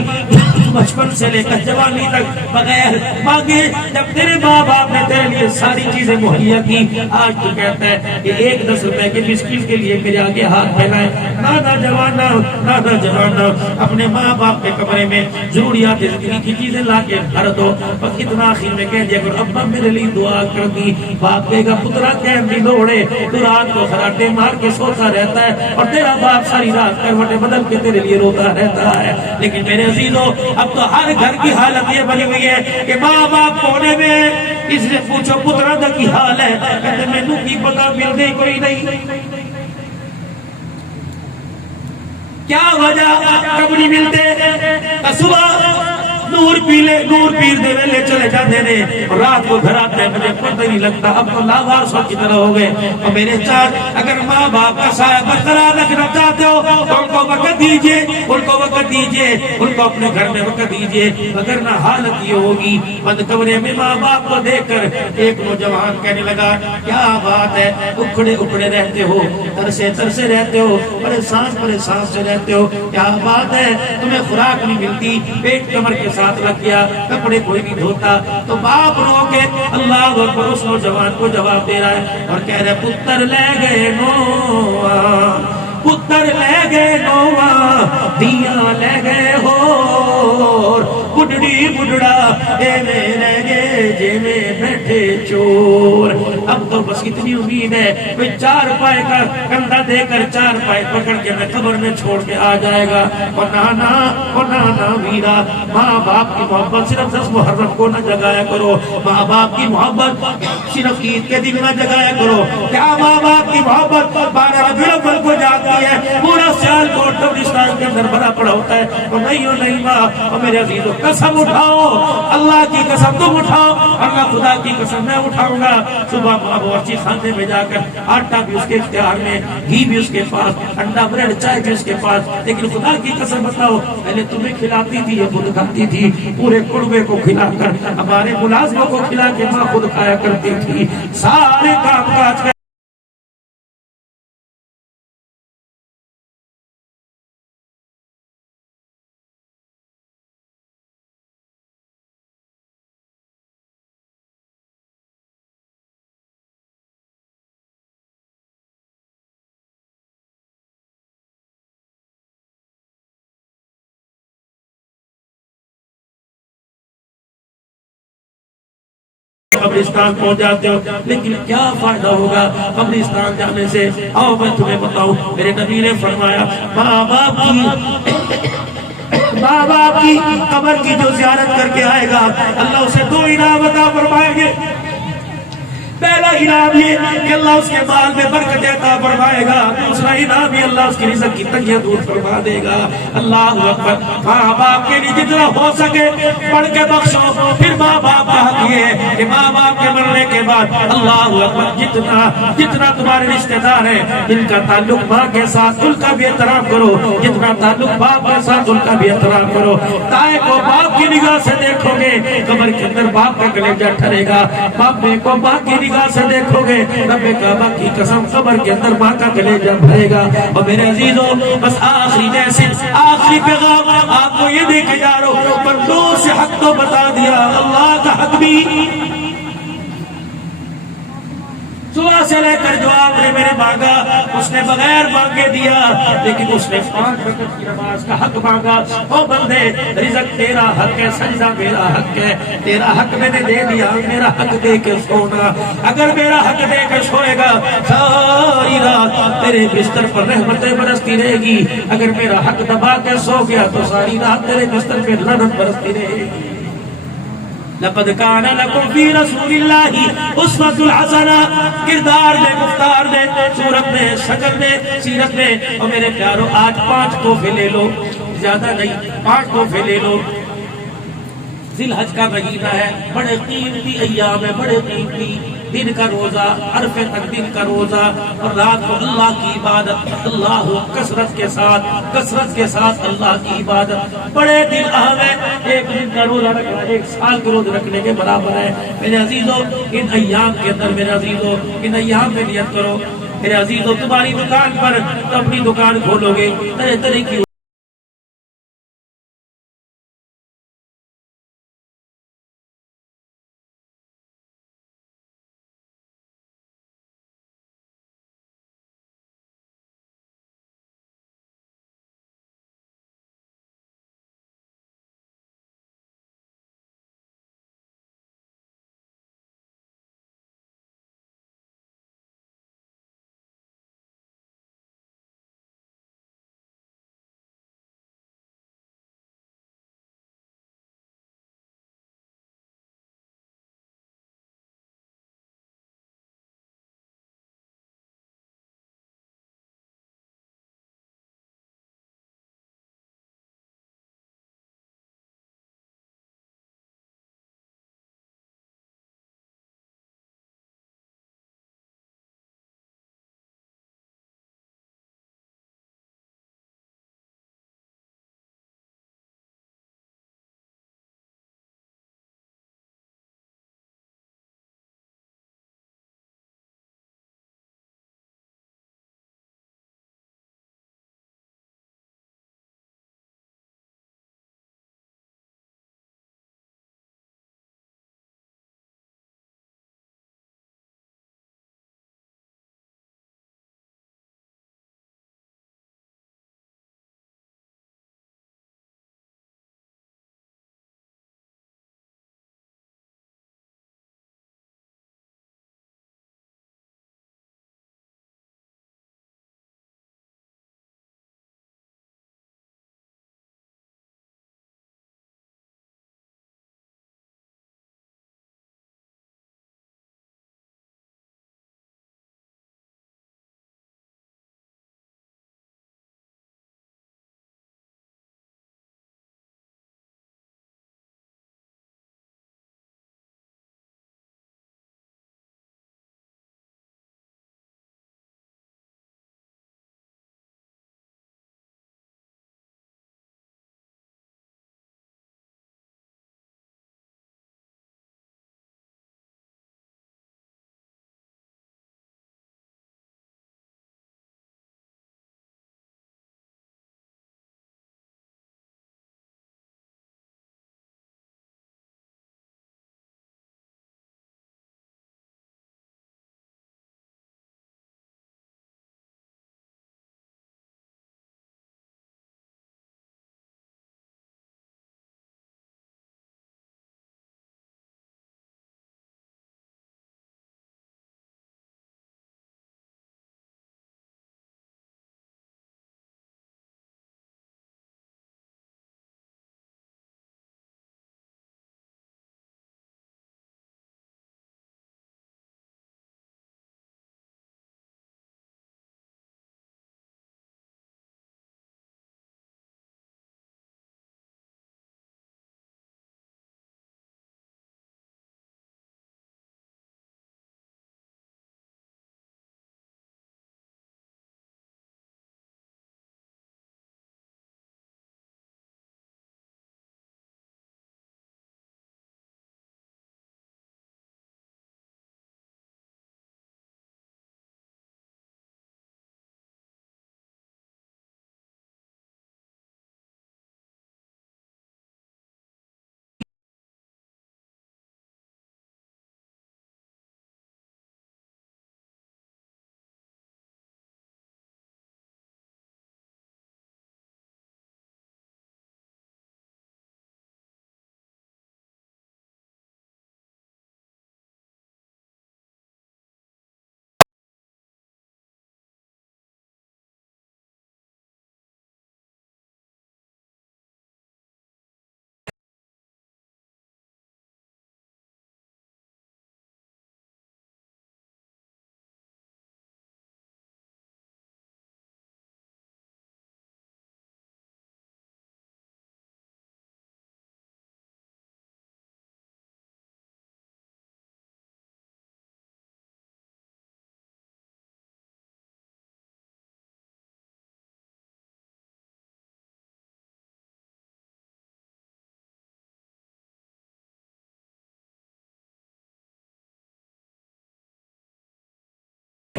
بچپن سے لے کر جوانی تک بغیر مانگے، جب تیرے ماں باپ نے تیرے لیے ساری چیزیں مہیا کی، آج تو کہتا ہے کہ 10 روپے کے بسکٹ کے لیے میرے آگے ہاتھ پھیلائے۔ نانا جوانا اپنے ماں باپ کے کمرے میں ضروریات زندگی کی چیزیں لا کے بھر دو، بس اتنا آخر میں کہہ دیا کرو ابا میرے لیے دعا کر دی۔ باپ کہے گا پترا کہہ بھی دوڑے، تو رات کو خراٹے مار کے سوتا رہتا ہے اور تیرا باپ ساری رات کروٹیں بدل کے تیرے لیے روتا رہتا ہے۔ لیکن میرے عزیزوں اب تو ہر گھر کی حالت یہ بنی ہوئی ہے کہ ماں باپ کونے میں، اس سے پوچھو پترا دا کی حال ہے، کہتے میں نو کی پتا ملنے کوئی نہیں۔ کیا وجہ کب نہیں ملتے؟ صبح نور پیر دے ویلے چلے جاتے نے اور رات کو گھر آتے ہیں، مجھے پتہ نہیں لگتا، اب تو لاوارثوں کی طرح ہو گئے۔ اور میرے چاچ اگر ماں باپ کا سایہ برقرار رکھنا چاہتے ہو تو ان کو وقت دیجئے، ان کو وقت دیجئے، ان کو اپنے گھر میں وقت دیجئے، وگرنہ حالت یہ ہوگی۔ بند کمرے میں ماں باپ کو دیکھ کر ایک نوجوان کہنے لگا کیا بات ہے، اکھڑے رہتے ہو، ترسے رہتے ہو، پریشان سے رہتے ہو، کیا بات ہے، تمہیں خوراک نہیں ملتی، پیٹ کمر کے ساتھ لگ گیا، کپڑے کوئی نہیں دھوتا۔ تو باپ رو کے اللہ اکبر اس نوجوان کو جواب دے رہا ہے اور کہہ رہے پتر لے گئے نواں، پتر لے گئے نواں، دیاں لے گئے ہور، بڈڑی بڈڑا اے میں رہ گئے جے میں بیٹھے چور۔ اب تو بس اتنی امید ہے کوئی 4 پائے کا کندھا دے کر 4 پائے پکڑ کے میں قبر میں چھوڑ کے آ جائے گا۔ اور نانا میرا، ماں باپ کی محبت صرف 10 محرم کو نہ جگایا کرو، ماں باپ کی محبت صرف عید کے دن نہ جگایا کرو۔ کیا ماں باپ کی محبت 12 ربیع الاول کو جاتی ہے؟ پورا سیال کوٹ قبرستان کے اندر بھرا پڑا ہوتا ہے۔ اور نہیں ماں، اور میرے عزیزوں قسم اٹھاؤ، اللہ کی قسم تم اٹھاؤ، اللہ خدا کی قسم میں اٹھاؤں گا، صبح ماں باورچی خانے میں جا کر آٹا بھی اس کے اختیار میں، گھی بھی اس کے پاس، انڈا بریڈ چائے بھی اس کے پاس، لیکن خدا کی قسم بتاؤ پہلے تمہیں کھلاتی تھی یا خود کھاتی تھی؟ پورے کنبے کو کھلا کر، ہمارے ملازموں کو کھلا کے ماں خود کھایا کرتی تھی، سارے کام کاج کر قبرستان پہنچ جاتے ہو، لیکن کیا فائدہ ہوگا قبرستان جانے سے؟ آؤ میں تمہیں بتاؤں، میرے نبی نے فرمایا ماں باپ کی قبر کی جو زیارت کر کے آئے گا اللہ اسے 2 انعام عطا فرمائیں گے۔ پہلا انعام یہ کہ اللہ اس کے مال میں برکت عطا فرمائے گا، دوسرا پیدا بھی اللہ اس کی رزق کی تنگیاں دور فرما دے گا. اللہ اکبر. ماں باپ کے لیے جتنا ہو سکے پڑھ کے بخشو. پھر ماں باپ کا حق یہ ہے کہ ماں باپ کے مرنے کے بعد اللہ اکبر جتنا تمہارے رشتہ دار ہیں جن کا تعلق ماں کے ساتھ ان کا بھی احترام کرو, جتنا تعلق باپ کے ساتھ ان کا بھی احترام کرو. دائیں کو باپ کی نگاہ سے دیکھو گے قبر کے اندر باپ کا کلیجہ ٹھرے گا. باپے کو ماں کی نگاہ سے دیکھو گے رب کعبہ کی قسم قبر کے اندر ماں کا کلیجہ بھرے گا. اور میرے عزیزوں بس آخری میسج آخری پیغام آپ کو یہ دے کے جا رہا ہوں. بندوں سے حق تو بتا دیا, اللہ کا حق بھی صبح سے لے کر جو آپ نے میرے مانگا اس نے بغیر مانگے دیا, لیکن اس نے 5 وقت کی نماز کا حق مانگا. او بندے رزق تیرا حق ہے, سجدہ میرا حق ہے, تیرا حق میں نے دے دیا, میرا حق دے کے سونا. اگر میرا حق دے کے سوئے گا ساری رات تیرے بستر پر رحمتیں برستی رہے گی. اگر میرا حق دبا کے سو گیا تو ساری رات تیرے بستر پہ لعنت برستی رہے گی. لقد کان لکم فی رسول اللہ اسوۃ الحسنہ, کردار میں, گفتار میں, صورت میں, شکل میں, سیرت میں. اور میرے پیارو آج 5 تحفے لے لو, زیادہ نہیں 5 تحفے لے لو. ذی الحج کا مہینہ ہے, بڑے قیمتی ایام ہے, بڑے قیمتی دن کا روزہ, عرفے تک دن کا روزہ, اور رات کو اللہ کی عبادت, اللہ کثرت کے ساتھ اللہ کی عبادت. بڑے دن اہم ہے, 1 دن کا روزہ رکھنا 1 سال کے روزہ رکھنے کے برابر ہے. میرے عزیزوں ان ایام کے اندر, میرے عزیزوں ان ایام میں نیت کرو. میرے عزیزوں تمہاری دکان پر تو اپنی دکان کھولو گے طرح طرح کی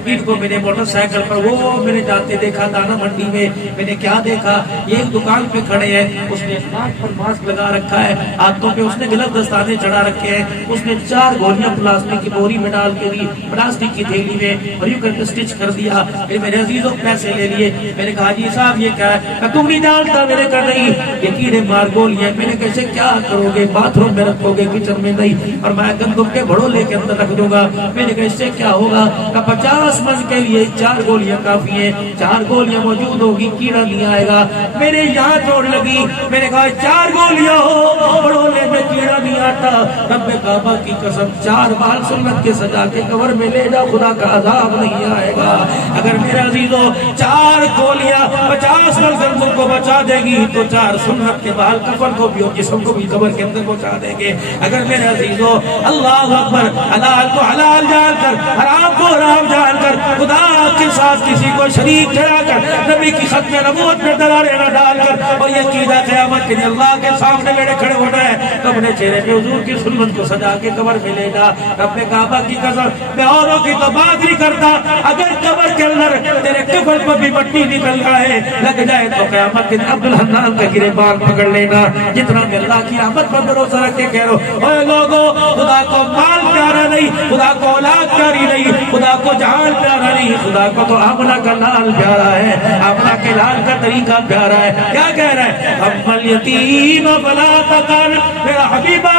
عید کو میں نے موٹر سائیکل پر وہ میں نے جاتے دیکھا دانا منڈی میں. میں نے کیا دیکھا, یہ ایک دکان پہ کھڑے ہیں, اس نے ناک پر ماسک لگا رکھا ہے, ہاتھوں پہ اس نے گلف دستانے چڑھا رکھے ہیں, اس نے 4 گولیاں پلاسٹک کی بوری میں ڈال کے دی, پلاسٹک کی تھیلی میں, اور یوں کر کے سٹچ کر دیا. پھر میرے عزیزوں پیسے لے لیے. میں نے کہا جی صاحب یہ کیا ہے؟ کہ تم نہیں جانتا. میں نے کہا نہیں, یہ کیڑے مار گولیاں. میں نے کیسے کیا کرو گے؟ باتھ روم میں رکھو گے, کچن میں نہیں, اور میں گندم کے بھڑوں لے کے اندر رکھ دوں گا. میں نے کہا اس سے کیا ہوگا؟ کہ 50 من کے لیے 4 گولیاں کافی ہیں, 4 گولیاں موجود ہوگی, کیڑا نہیں آئے گا. میرے یہاں چوٹ لگی. میں نے کہا 4 گولیاں ہو بڑھولے میں کیڑا نہیں آتا. رب کعبہ کی قسم 4 بال سنت کے سجا کے قبر میں لے جا, خدا کا عذاب نہیں آئے گا. اگر میرے عزیزوں 4 گولیاں 50 من گندم کو بچا دے گی تو 4 سنت کے بال کفن کو بھی اور جسم کو بھی قبر کے اندر پہنچا دیں گے. اگر میرے عزیزوں اللہ اکبر, حلال کو حلال جان کر, حرام کو حرام جان کر, خدا کے ساتھ کسی کو شریک ٹھہرا کر, نبی کی ختم نبوت میں دراڑیں نہ ڈال کر, اور یہ عقیدہ قیامت کے دن اللہ کے سامنے میرے کھڑے ہونا ہے تو اپنے چہرے پہ حضور کی سنت کو سجا کے قبر میں لے جا. رب کعبہ کی قسم میں اوروں کی تو بات نہیں کرتا, اگر قبر کے اندر تیرے کفن پر بھی مٹی نکل جائے لگ جائے تو قیامت کے دن عبدالحنان کا گریبان پکڑ لینا. جتنا میں اللہ کی رحمت پر بھروسہ رکھ کے کہہ رہا ہوں, اے لوگوں خدا کو مال پیارا نہیں, خدا کو اولاد پیاری نہیں, خدا کو جہان پیارا نہیں, خدا کو تو آمنہ کا لال پیارا ہے, آمنہ کے لال کا طریقہ پیارا ہے. کیا کہہ رہا ہے؟ اما الیتیم فلا تقہر, میرا حبیبہ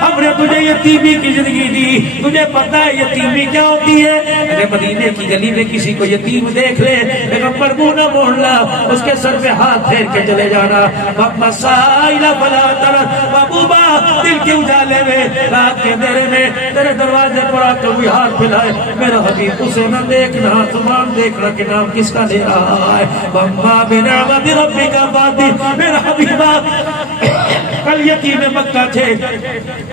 ہم نے تجھے یتیمی کی زندگی دی, تجھے پتہ ہے یتیمی کیا ہوتی ہے؟ اگر مدینے کی گلی میں کسی کو یتیم دیکھ لے, پیغمبر منہ نہ موڑنا, اس کے سر پہ ہاتھ پھیر کے چلے جانا. واما السائل فلا تنہر, محبوبہ دل کے اجالے میں رات کے اندھیرے میں تیرے دروازے پر آ کر کوئی ہاتھ پھیلائے, میرا حبیب اسے نہ دیکھنا, زبان دیکھنا کہ نام کس کا لے رہا ہے. واما بنعمت ربک فحدث, میرا حبیبہ کل یتیم مکہ تھے,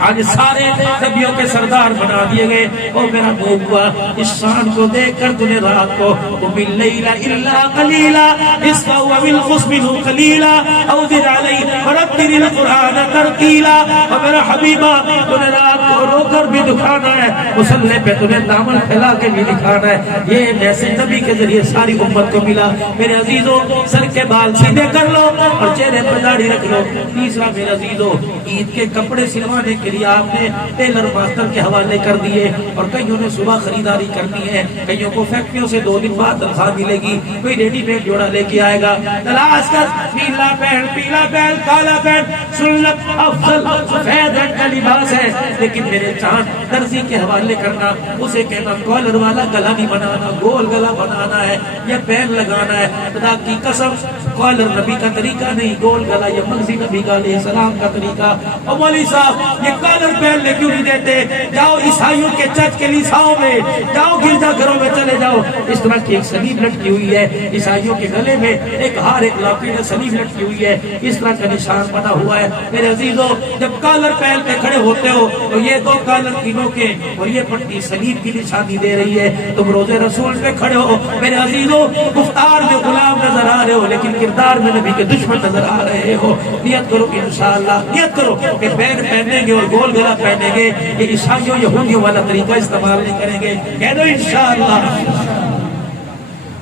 آج سارے نبیوں کے سردار بنا دیے گئے. او میرا محبوب ہوا, اس شان کو دیکھ کر تجھے رات کو قم اللیل الا قلیلا نصفہ وانقص منہ قلیلا او زد علیہ ورتل القرآن ترتیلا. اور میرا حبیبہ تجھے رات کو رو کر بھی دکھانا ہے, مصلی پہ تجھے دامن پھیلا کے بھی دکھانا ہے. یہ میسج نبی کے ذریعے ساری امت کو ملا. میرے عزیزوں سر کے بال سیدھے کر لو اور چہرے پر داڑھی رکھ لو. تیسرا میرے عزیزوں, عید کے کپڑے سلوانے کے لیے آپ نے ٹیلر ماسٹر کے حوالے کر دیے, اور کئیوں نے صبح خریداری کرنی ہے, کئیوں کو فیکٹریوں سے 2 دن بعد تنخواہ ملے گی, کوئی ریڈی میڈ جوڑا لے کے آئے گا, تلاش کر نیلا پینٹ, پیلا پینٹ, کالا پینٹ, سنت افضل سفید رنگ کا لباس ہے, لیکن میرے چاند درزی کے حوالے کرنا, اسے کہنا کالر والا گلا نہیں بنانا, گول گلا بنانا ہے, یہ پین لگانا ہے. خدا کی قسم کالر نبی کا طریقہ نہیں, گول گلا یہ مغزی نبی کا علیہ السلام کا طریقہ. اور مولوی صاحب یہ کالر پہننے کیوں نہیں دیتے؟ جاؤ عیسائیوں کے چرچ کے لیساؤں میں جاؤ, گرجا گھروں میں چلے جاؤ, اس طرح کی ایک سلیب لٹکی ہوئی ہے, عیسائیوں کے گلے میں ایک ہار, ایک لاکٹ سلیب لٹکی ہوئی ہے, اس طرح کا نشان بنا ہوا ہے. میرے عزیزوں جب کالر پہن کے کھڑے ہوتے ہو تو یہ 2 کالر تینوں کے اور یہ پٹی سلیب کی نشانی دے رہی ہے, تم روزے رسول پہ کھڑے ہو. میرے عزیزوں گفتار میں غلام نظر آ رہے ہو لیکن کردار میں نبی کے دشمن نظر آ رہے ہو. نیت کرو کہ انشاءاللہ, نیت کرو کہ پین پہنیں گے اور گول گلا پہنیں گے, یہ عیسائیوں یہودیوں والا طریقہ استعمال نہیں کریں گے. کہہ دو انشاءاللہ.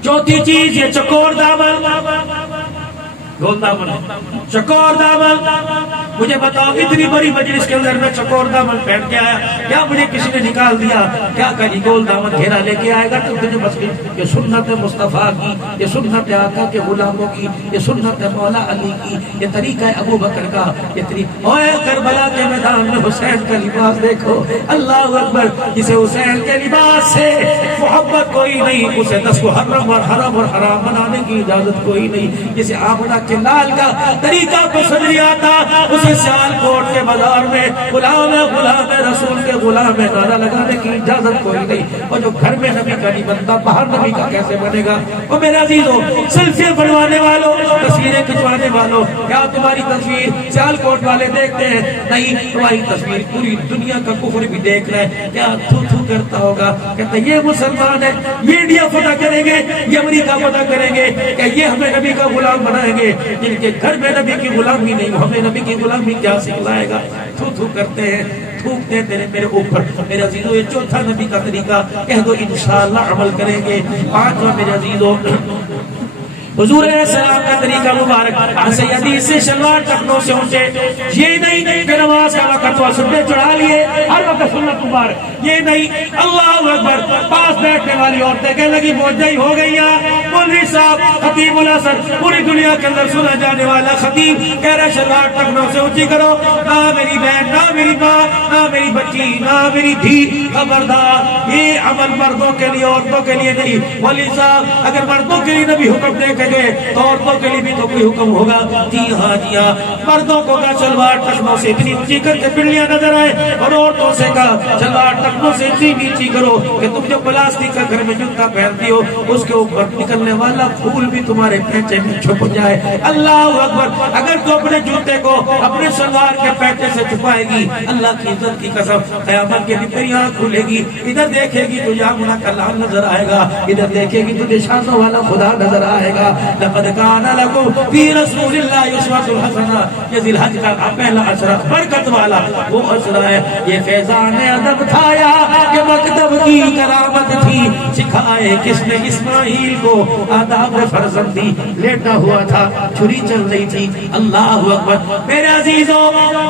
چوتھی چیز یہ چکور دامن, گول دامن, چکور دامن. مجھے بتاؤ اتنی بڑی مجلس کے اندر میں چکور دامن پہن کے آیا, کیا مجھے کسی نے نکال دیا؟ کیا کہا گول دامن گھیرا لے کے آئے گا تو تجھے بس یہ سنت مصطفیٰ کی, یہ سنت آقا کے غلاموں کی, یہ سنت مولا علی کی, یہ طریقہ ابو بکر کا, یہ طریقہ. اوے کربلا کے میدان میں حسین کا لباس دیکھو, اللہ اکبر. جسے حسین کے لباس سے محبت کوئی نہیں, اسے 10 کو حرم اور حرام اور حرام بنانے کی اجازت کوئی نہیں. جسے آمنہ کے لال کا طریقہ پسند نہیں آتا, اسے سیال کوٹ کے بازار میں غلام رسول کے غلام نعرہ لگانے کی اجازت کوئی نہیں. اور جو گھر میں نبی کا نہیں بنتا باہر نبی کا کیسے بنے گا؟ اور میرے عزیزوں سیلفی بنوانے والوں, تصویریں کھنچوانے والوں, کیا تمہاری تصویر سیال کوٹ والے دیکھتے ہیں؟ نہیں, تمہاری تصویر پوری دنیا کا کفر بھی دیکھ رہے ہیں. کیا تھو تھو کرتا ہوگا, کہتا یہ مسلمان ہے, یہ انڈیا فتح کریں گے, یہ امریکہ فتح کریں گے, کہ یہ ہمیں نبی کا غلام بنائیں گے, جن کے گھر میں نبی کی غلامی نہیں, ہمیں نبی کی غلامی کیا سکھلائے گا. تھو کرتے ہیں, تھوکتے ہیں تیرے میرے اوپر. میرے عزیزو یہ چوتھا نبی کا طریقہ, کہہ دو انشاءاللہ عمل کریں گے. پانچواں میرے عزیزو حضور علیہ السلام کا طریقہ مبارک, ایسے حدیث سے شلوار ٹخنوں سے اونچے, یہ نہیں کہ نماز کا وقت ہوا سننے چڑھا لیے ہر وقت سنت مبارک, یہ نہیں. اللہ اکبر, پاس بیٹھنے والی عورتیں کہنے لگی موجہی ہو گئی ہیں, مولوی صاحب خطیب الحسن پوری دنیا کے اندر سنا جانے والا خطیب کہہ رہا شلوار ٹخنوں سے اونچی کرو, نہ میری بہن, نہ میری ماں, نہ میری بچی, نہ میری دھی, خبردار یہ عمل مردوں کے لیے عورتوں کے لیے نہیں. مولوی صاحب اگر مردوں کے لیے نبی حکم دے تو عورتوں کے لیے بھی تو کوئی حکم ہوگا. جی ہاں, مردوں کو کہا شلوار ٹخنوں سے اتنی اونچی کر کے پنڈلیاں نظر آئے, اور عورتوں سے کہا شلوار ٹخنوں سے اتنی نیچی کرو کہ تم جو پلاسٹک کا گھر میں جوتا پہنتی ہو اس کے اوپر نکلنے والا پھول بھی تمہارے پیچھے میں چھپ جائے. اللہ اکبر, اگر تو اپنے جوتے کو اپنے شلوار کے پیچھے سے چھپائے گی, اللہ کی عزت کی قسم قیامت کے دن تیری آنکھ کھلے گی, ادھر دیکھے گی تو یامنہ کا لال نظر آئے گا, ادھر دیکھے گی تو شانوں والا خدا نظر آئے گا. لقد كان لكم في رسول الله اسوة حسنة. یہ ذی الحج کا پہلا عشرہ برکت والا وہ عشرہ ہے. یہ فیضان ادب تھا یا کہ مکتب کی کرامت تھی, سکھائے کس نے اسماعیل کو آداب فرزندی. لیٹا ہوا تھا, چھری چل رہی تھی. اللہ اکبر میرے عزیزو,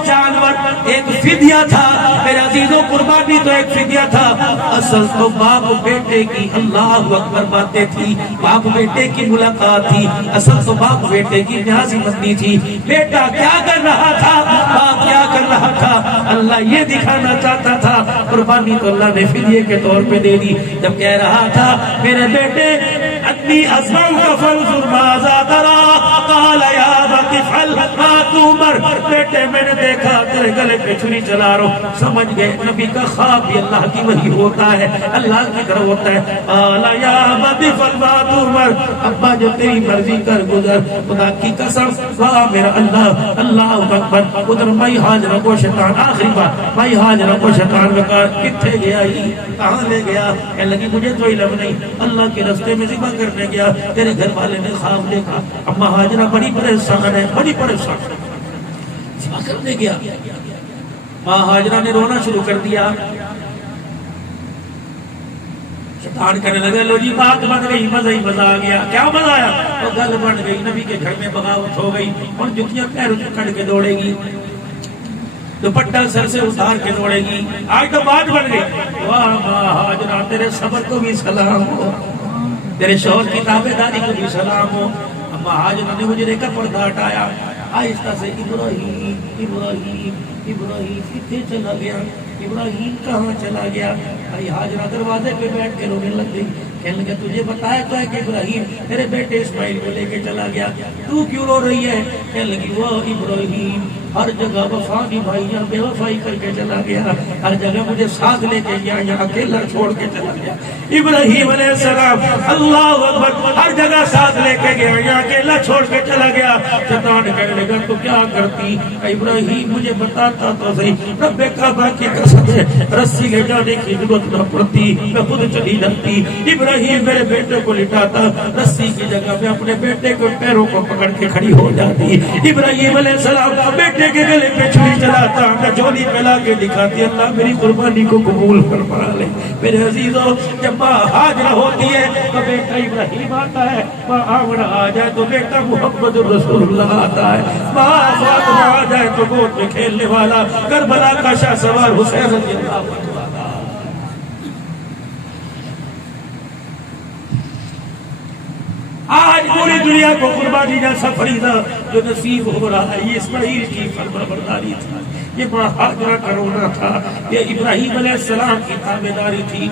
جانور ایک فدیہ تھا میرے عزیزو, قربانی تو ایک فدیہ تھا. اصل تو باپ بیٹے کی اللہ اکبر باتیں تھی, باپ بیٹے کی ملاقات تھی. اصل تو باپ بیٹے کی نیازی مندی تھی. بیٹا کیا کر رہا تھا, باپ کیا کر رہا تھا, اللہ یہ دکھانا چاہتا تھا. قربانی تو اللہ نے فدیے کے طور پہ دے دی. جب کہہ رہا تھا میرے بیٹے انی اسمعک فانظر ماذا ترى قال یا ابت افعل ما تؤمر. بیٹے میں نے دیکھا تیرے گلے پہ چھری چلا رہا ہوں. سمجھ گئے نبی کا خواب بھی اللہ کی وحی ہوتا ہے, اللہ کی طرف ہوتا ہے. قال یا ابت افعل ما تؤمر, ابا جو تیری مرضی کر گزر. خدا کی قسم, واہ میرا اللہ, اللہ اکبر. ادھر مائی حاجرہ کو شیطان, آخری بات, مائی حاجرہ کو شیطان نے کہا کتھے گیا, کہاں لے گیا؟ کہنے لگی مجھے تو علم نہیں, اللہ کے راستے میں ذبح کرنے گیا. تیرے گھر والے نے خواب دیکھا. اما حاجرہ بڑی پریشان ہے, بڑی پریشان, ذبح کرنے گیا. ماں حاجرہ نے رونا شروع کر دیا. شیطان کرنے لگا لو جی بات بن گئی, مزہ ہی مزہ آ گیا. کیا مزہ آیا؟ وہ گل بن گئی, نبی کے گھر میں بغاوت ہو گئی, اور جتیاں پیروں سے کٹ کے دوڑے گی, دوپٹہ سر سے اتار کے دوڑے گی. آج تو بات بن گئی. واہ ماں حاجرہ تیرے صبر کو بھی سلام ہو, تیرے شوہر کی تابعداری کو بھی سلام ہو. اما حاجرہ نے حجرے کا پردہ ہٹایا, آہستہ سے ابراہیم ابراہیم ابراہیم کتنے چلا گیا, ابراہیم کہاں چلا گیا. بھائی حاجرہ دروازے پہ بیٹھ کے رونے لگ گئی. کہنے لگا تجھے بتایا تو ہے کہ ابراہیم میرے بیٹے اسماعیل کو لے کے چلا گیا, تو کیوں رو رہی ہے؟ کہنے لگی وہ ابراہیم ہر جگہ وفا نبھائی, یہاں بے وفائی کر کے چلا گیا, ہر جگہ مجھے ساتھ لے کے گیا, یہاں اکیلا چھوڑ کے چلا گیا. ابراہیم علیہ السلام اللہ اکبر ہر جگہ ساتھ لے کے گیا, یہاں اکیلا چھوڑ کے چلا گیا. شیطان کہنے لگا تو کیا کرتی؟ ابراہیم مجھے بتاتا تو صحیح, رب کعبہ کی قسم ہے رسی لے جانے کی ضرورت نہ پڑتی, میں خود چلی جاتی. ابراہیم میرے بیٹے کو لٹاتا, رسی کی جگہ میں اپنے بیٹے کے پیروں کو پکڑ کے کھڑی ہو جاتی. ابراہیم علیہ السلام بیٹے کے گلے پہ چھری چلاتا, میں جھولی پہلا کے دکھاتی, اللہ میری قربانی کو قبول فرما لے. میرے عزیزوں, جب ماں حاجرہ ہوتی ہے تو بیٹا ابراہیم آتا ہے, ماں آمنہ آ جائے تو بیٹا محمد رسول اللہ آتا ہے, ماں فاطمہ آ جائے تو گود میں کھیلنے والا کربلا کا شاہ سوار حسین رضی اللہ عنہ. آج پوری دنیا کو قربانی جیسا فریضہ جو نصیب ہو رہا ہے, یہ اسماعیل کی فرمانبرداری تھا, یہ ماں حاجرہ کا رونا تھا, یہ ابراہیم علیہ السلام کی تابعداری تھی.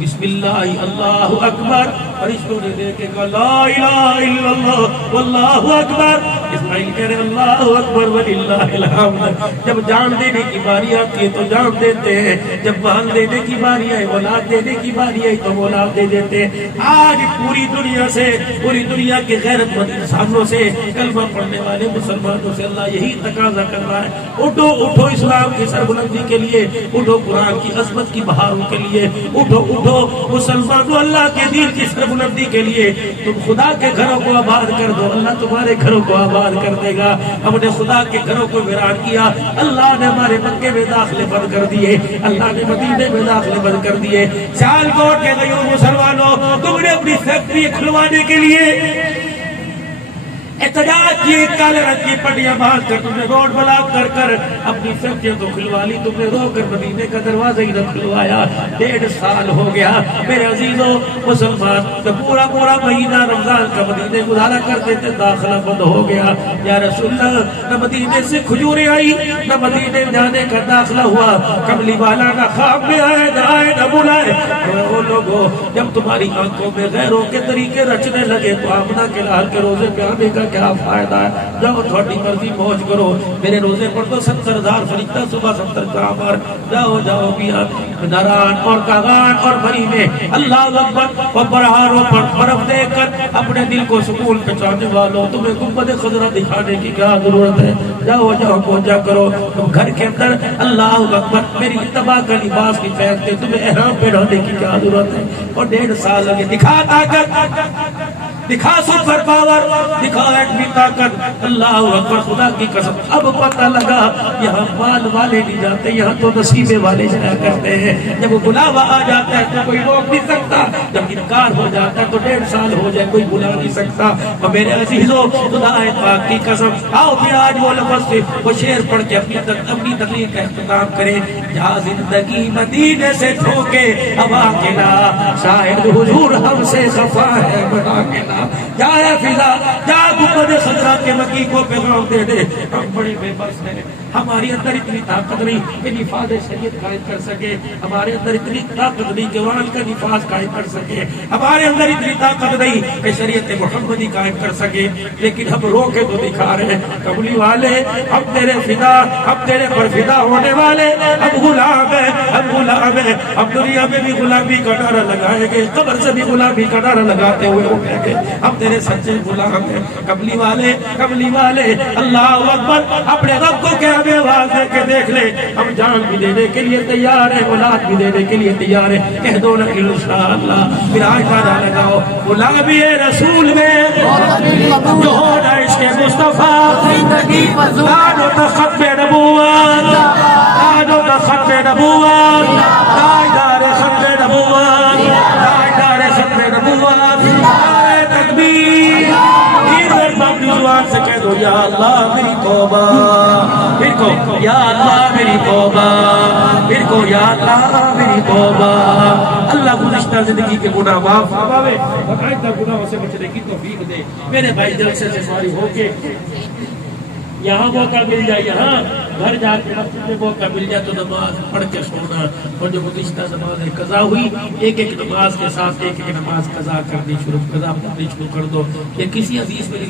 بسم اللہ اللہ اکبر, فرشتوں نے دیکھے کہا لا الہ الا اللہ واللہ اکبر. اسماعیل کہہ رہے اللہ اکبر وللہ الحمد. جب جان دینے کی باری آتی ہے تو جان دیتے ہیں, جب مال دینے کی باری آئے, اولاد دینے کی باری آئی تو اولاد دے دیتے ہیں. آج پوری دنیا سے, پوری دنیا کے غیرت مند انسانوں سے, کلمہ پڑھنے والے مسلمانوں سے اللہ یہی تقاضا کر رہا ہے, اٹھو اٹھو اسلام کی سربلندی کے لیے, اٹھو قرآن کی عظمت کی بہاروں کے لیے, اٹھو اٹھو مسلمانوں اللہ کے دین کی سربلندی کے لیے. تم خدا کے گھروں کو آباد کر دو, اللہ تمہارے گھروں کو آباد کر دے گا. ہم نے خدا کے گھروں کو ویران کیا, اللہ نے ہمارے مکے میں داخلے بند کر دیے, اللہ نے مدینے میں داخلے بند کر دیے. سیالکوٹ کے غیر مسلمانوں, تم نے اپنی فیکٹری کھلوانے کے لیے احتجاج کی, کالے رنگ کی پٹیاں باندھ کر تم نے روڈ بلاک کر کر اپنی فیکٹریوں کو کھلوا لی. تم نے رو کر مدینے کا دروازہ ہی نہ کھلوایا. 1.5 سال ہو گیا میرے عزیزوں. مسلمان تو پورا پورا مہینہ رمضان کا مدینے گزارا کرتے تھے, داخلہ بند ہو گیا. یا رسول اللہ, نہ مدینے سے کھجوریں آئی, نہ مدینے جانے کا داخلہ ہوا. کملی والا نہ خواب میں آئے, نہ آئے نہ بلائے. وہ لوگوں, جب تمہاری آنکھوں میں غیروں کے طریقے رچنے لگے تو آمنہ کے لال کے روزے پہ آنے کا کیا فائدہ ہے؟ جاؤ تھوڑی مرضی موج کرو, میرے روزے پر تو 70,000 فرشتہ صبح 70 کامر. جاؤ جاؤ پیا ناران اور کاغان اور بری میں اللہ اکبر اور برہاروں پر برف دے کر اپنے دل کو سکون پہنچانے والوں, تمہیں گنبد خضرا دکھانے کی کیا ضرورت ہے؟ جاؤ جاؤ پہنچا کرو. تم گھر کے اندر اللہ اکبر میری اتباع کا لباس نہیں پہنتے, تمہیں احرام پہنانے کی کیا ضرورت ہے؟ اور 1.5 سال لگے. دکھا طاقت, دکھا سپر پاور, دکھا ایٹمی طاقت. اللہ اکبر, خدا کی قسم اب پتہ لگا یہاں مال والے نہیں جاتے, یہاں تو نصیبے والے جایا کرتے ہیں. جب بلاوا آ جاتا ہے تو کوئی روک نہیں سکتا, جب انکار ہو جاتا ہے تو 1.5 سال ہو جائے کوئی بلا نہیں سکتا. اور میرے عزیزوں, خدا پاک کی قسم, آؤ پھر آج وہ لفظ سے وہ شعر پڑھ کے اپنی تقریر کا اختتام کریں. جہاں زندگی مدینے سے ٹھوکے ہوا کے لا, شاید حضور ہم سے خفا ہے بنا کے لا. جائے فضا جا گنبد خضرا کے مکی کو پیغام دے دے, ہم بڑے بے بس ہیں. ہماری اندر اتنی طاقت نہیں کہ نفاذ شریعت قائم کر سکے, ہمارے اندر اتنی طاقت نہیں کہ وہاں کا نفاذ قائم کر سکے, ہمارے اندر اتنی طاقت نہیں کہ شریعت محمدی قائم کر سکے, لیکن ہم رو کے تو دکھا رہے ہیں. کملی والے, ہم تیرے فدا, ہم تیرے پر فدا ہونے والے, ہم غلام ہیں, ہم غلام ہیں. ہم دنیا میں بھی غلامی کا نعرہ لگائیں گے, قبر سے بھی غلامی کا نعرہ لگاتے ہوئے اٹھیں گے. ہم تیرے سچے غلام ہیں. کملی والے, کملی والے, اللہ اکبر, اپنے رب کو کیا بے آواز دے کے دیکھ لے. ہم جان بھی دینے کے لیے تیار ہیں, اولاد بھی دینے کے لیے تیار ہیں. کہہ دو نا انشاءاللہ. پھر آج گانا لگاؤ, غلامی رسول میں جو ہونا عشق مصطفیٰ, تاج و تخت نبوت, تاج و تخت نبوت, تاجدار ختم نبوت, تاجدار ختم نبوت. نعرہ تکبیر, زبان سے کہہ دو یا اللہ میری توبہ, پھر کو یا اللہ میری توبہ, پھر کو یا اللہ میری توبہ. اللہ گزشتہ زندگی کے گناہ معاف فرماوے, آئندہ گناہوں سے بچنے کی توفیق دے. میرے بھائی جلسے سے فارغ ہو کے یہاں موقع مل جائے, یہاں گھر جا کے مسجد میں موقع مل جائے تو نماز پڑھ کے سونا. اور جو گزشتہ نماز قضا ہوئی, ایک ایک نماز کے ساتھ ایک ایک نماز قضا کرنی شروع, قضا پڑھنی شروع کر دو. یہ کسی عزیز میں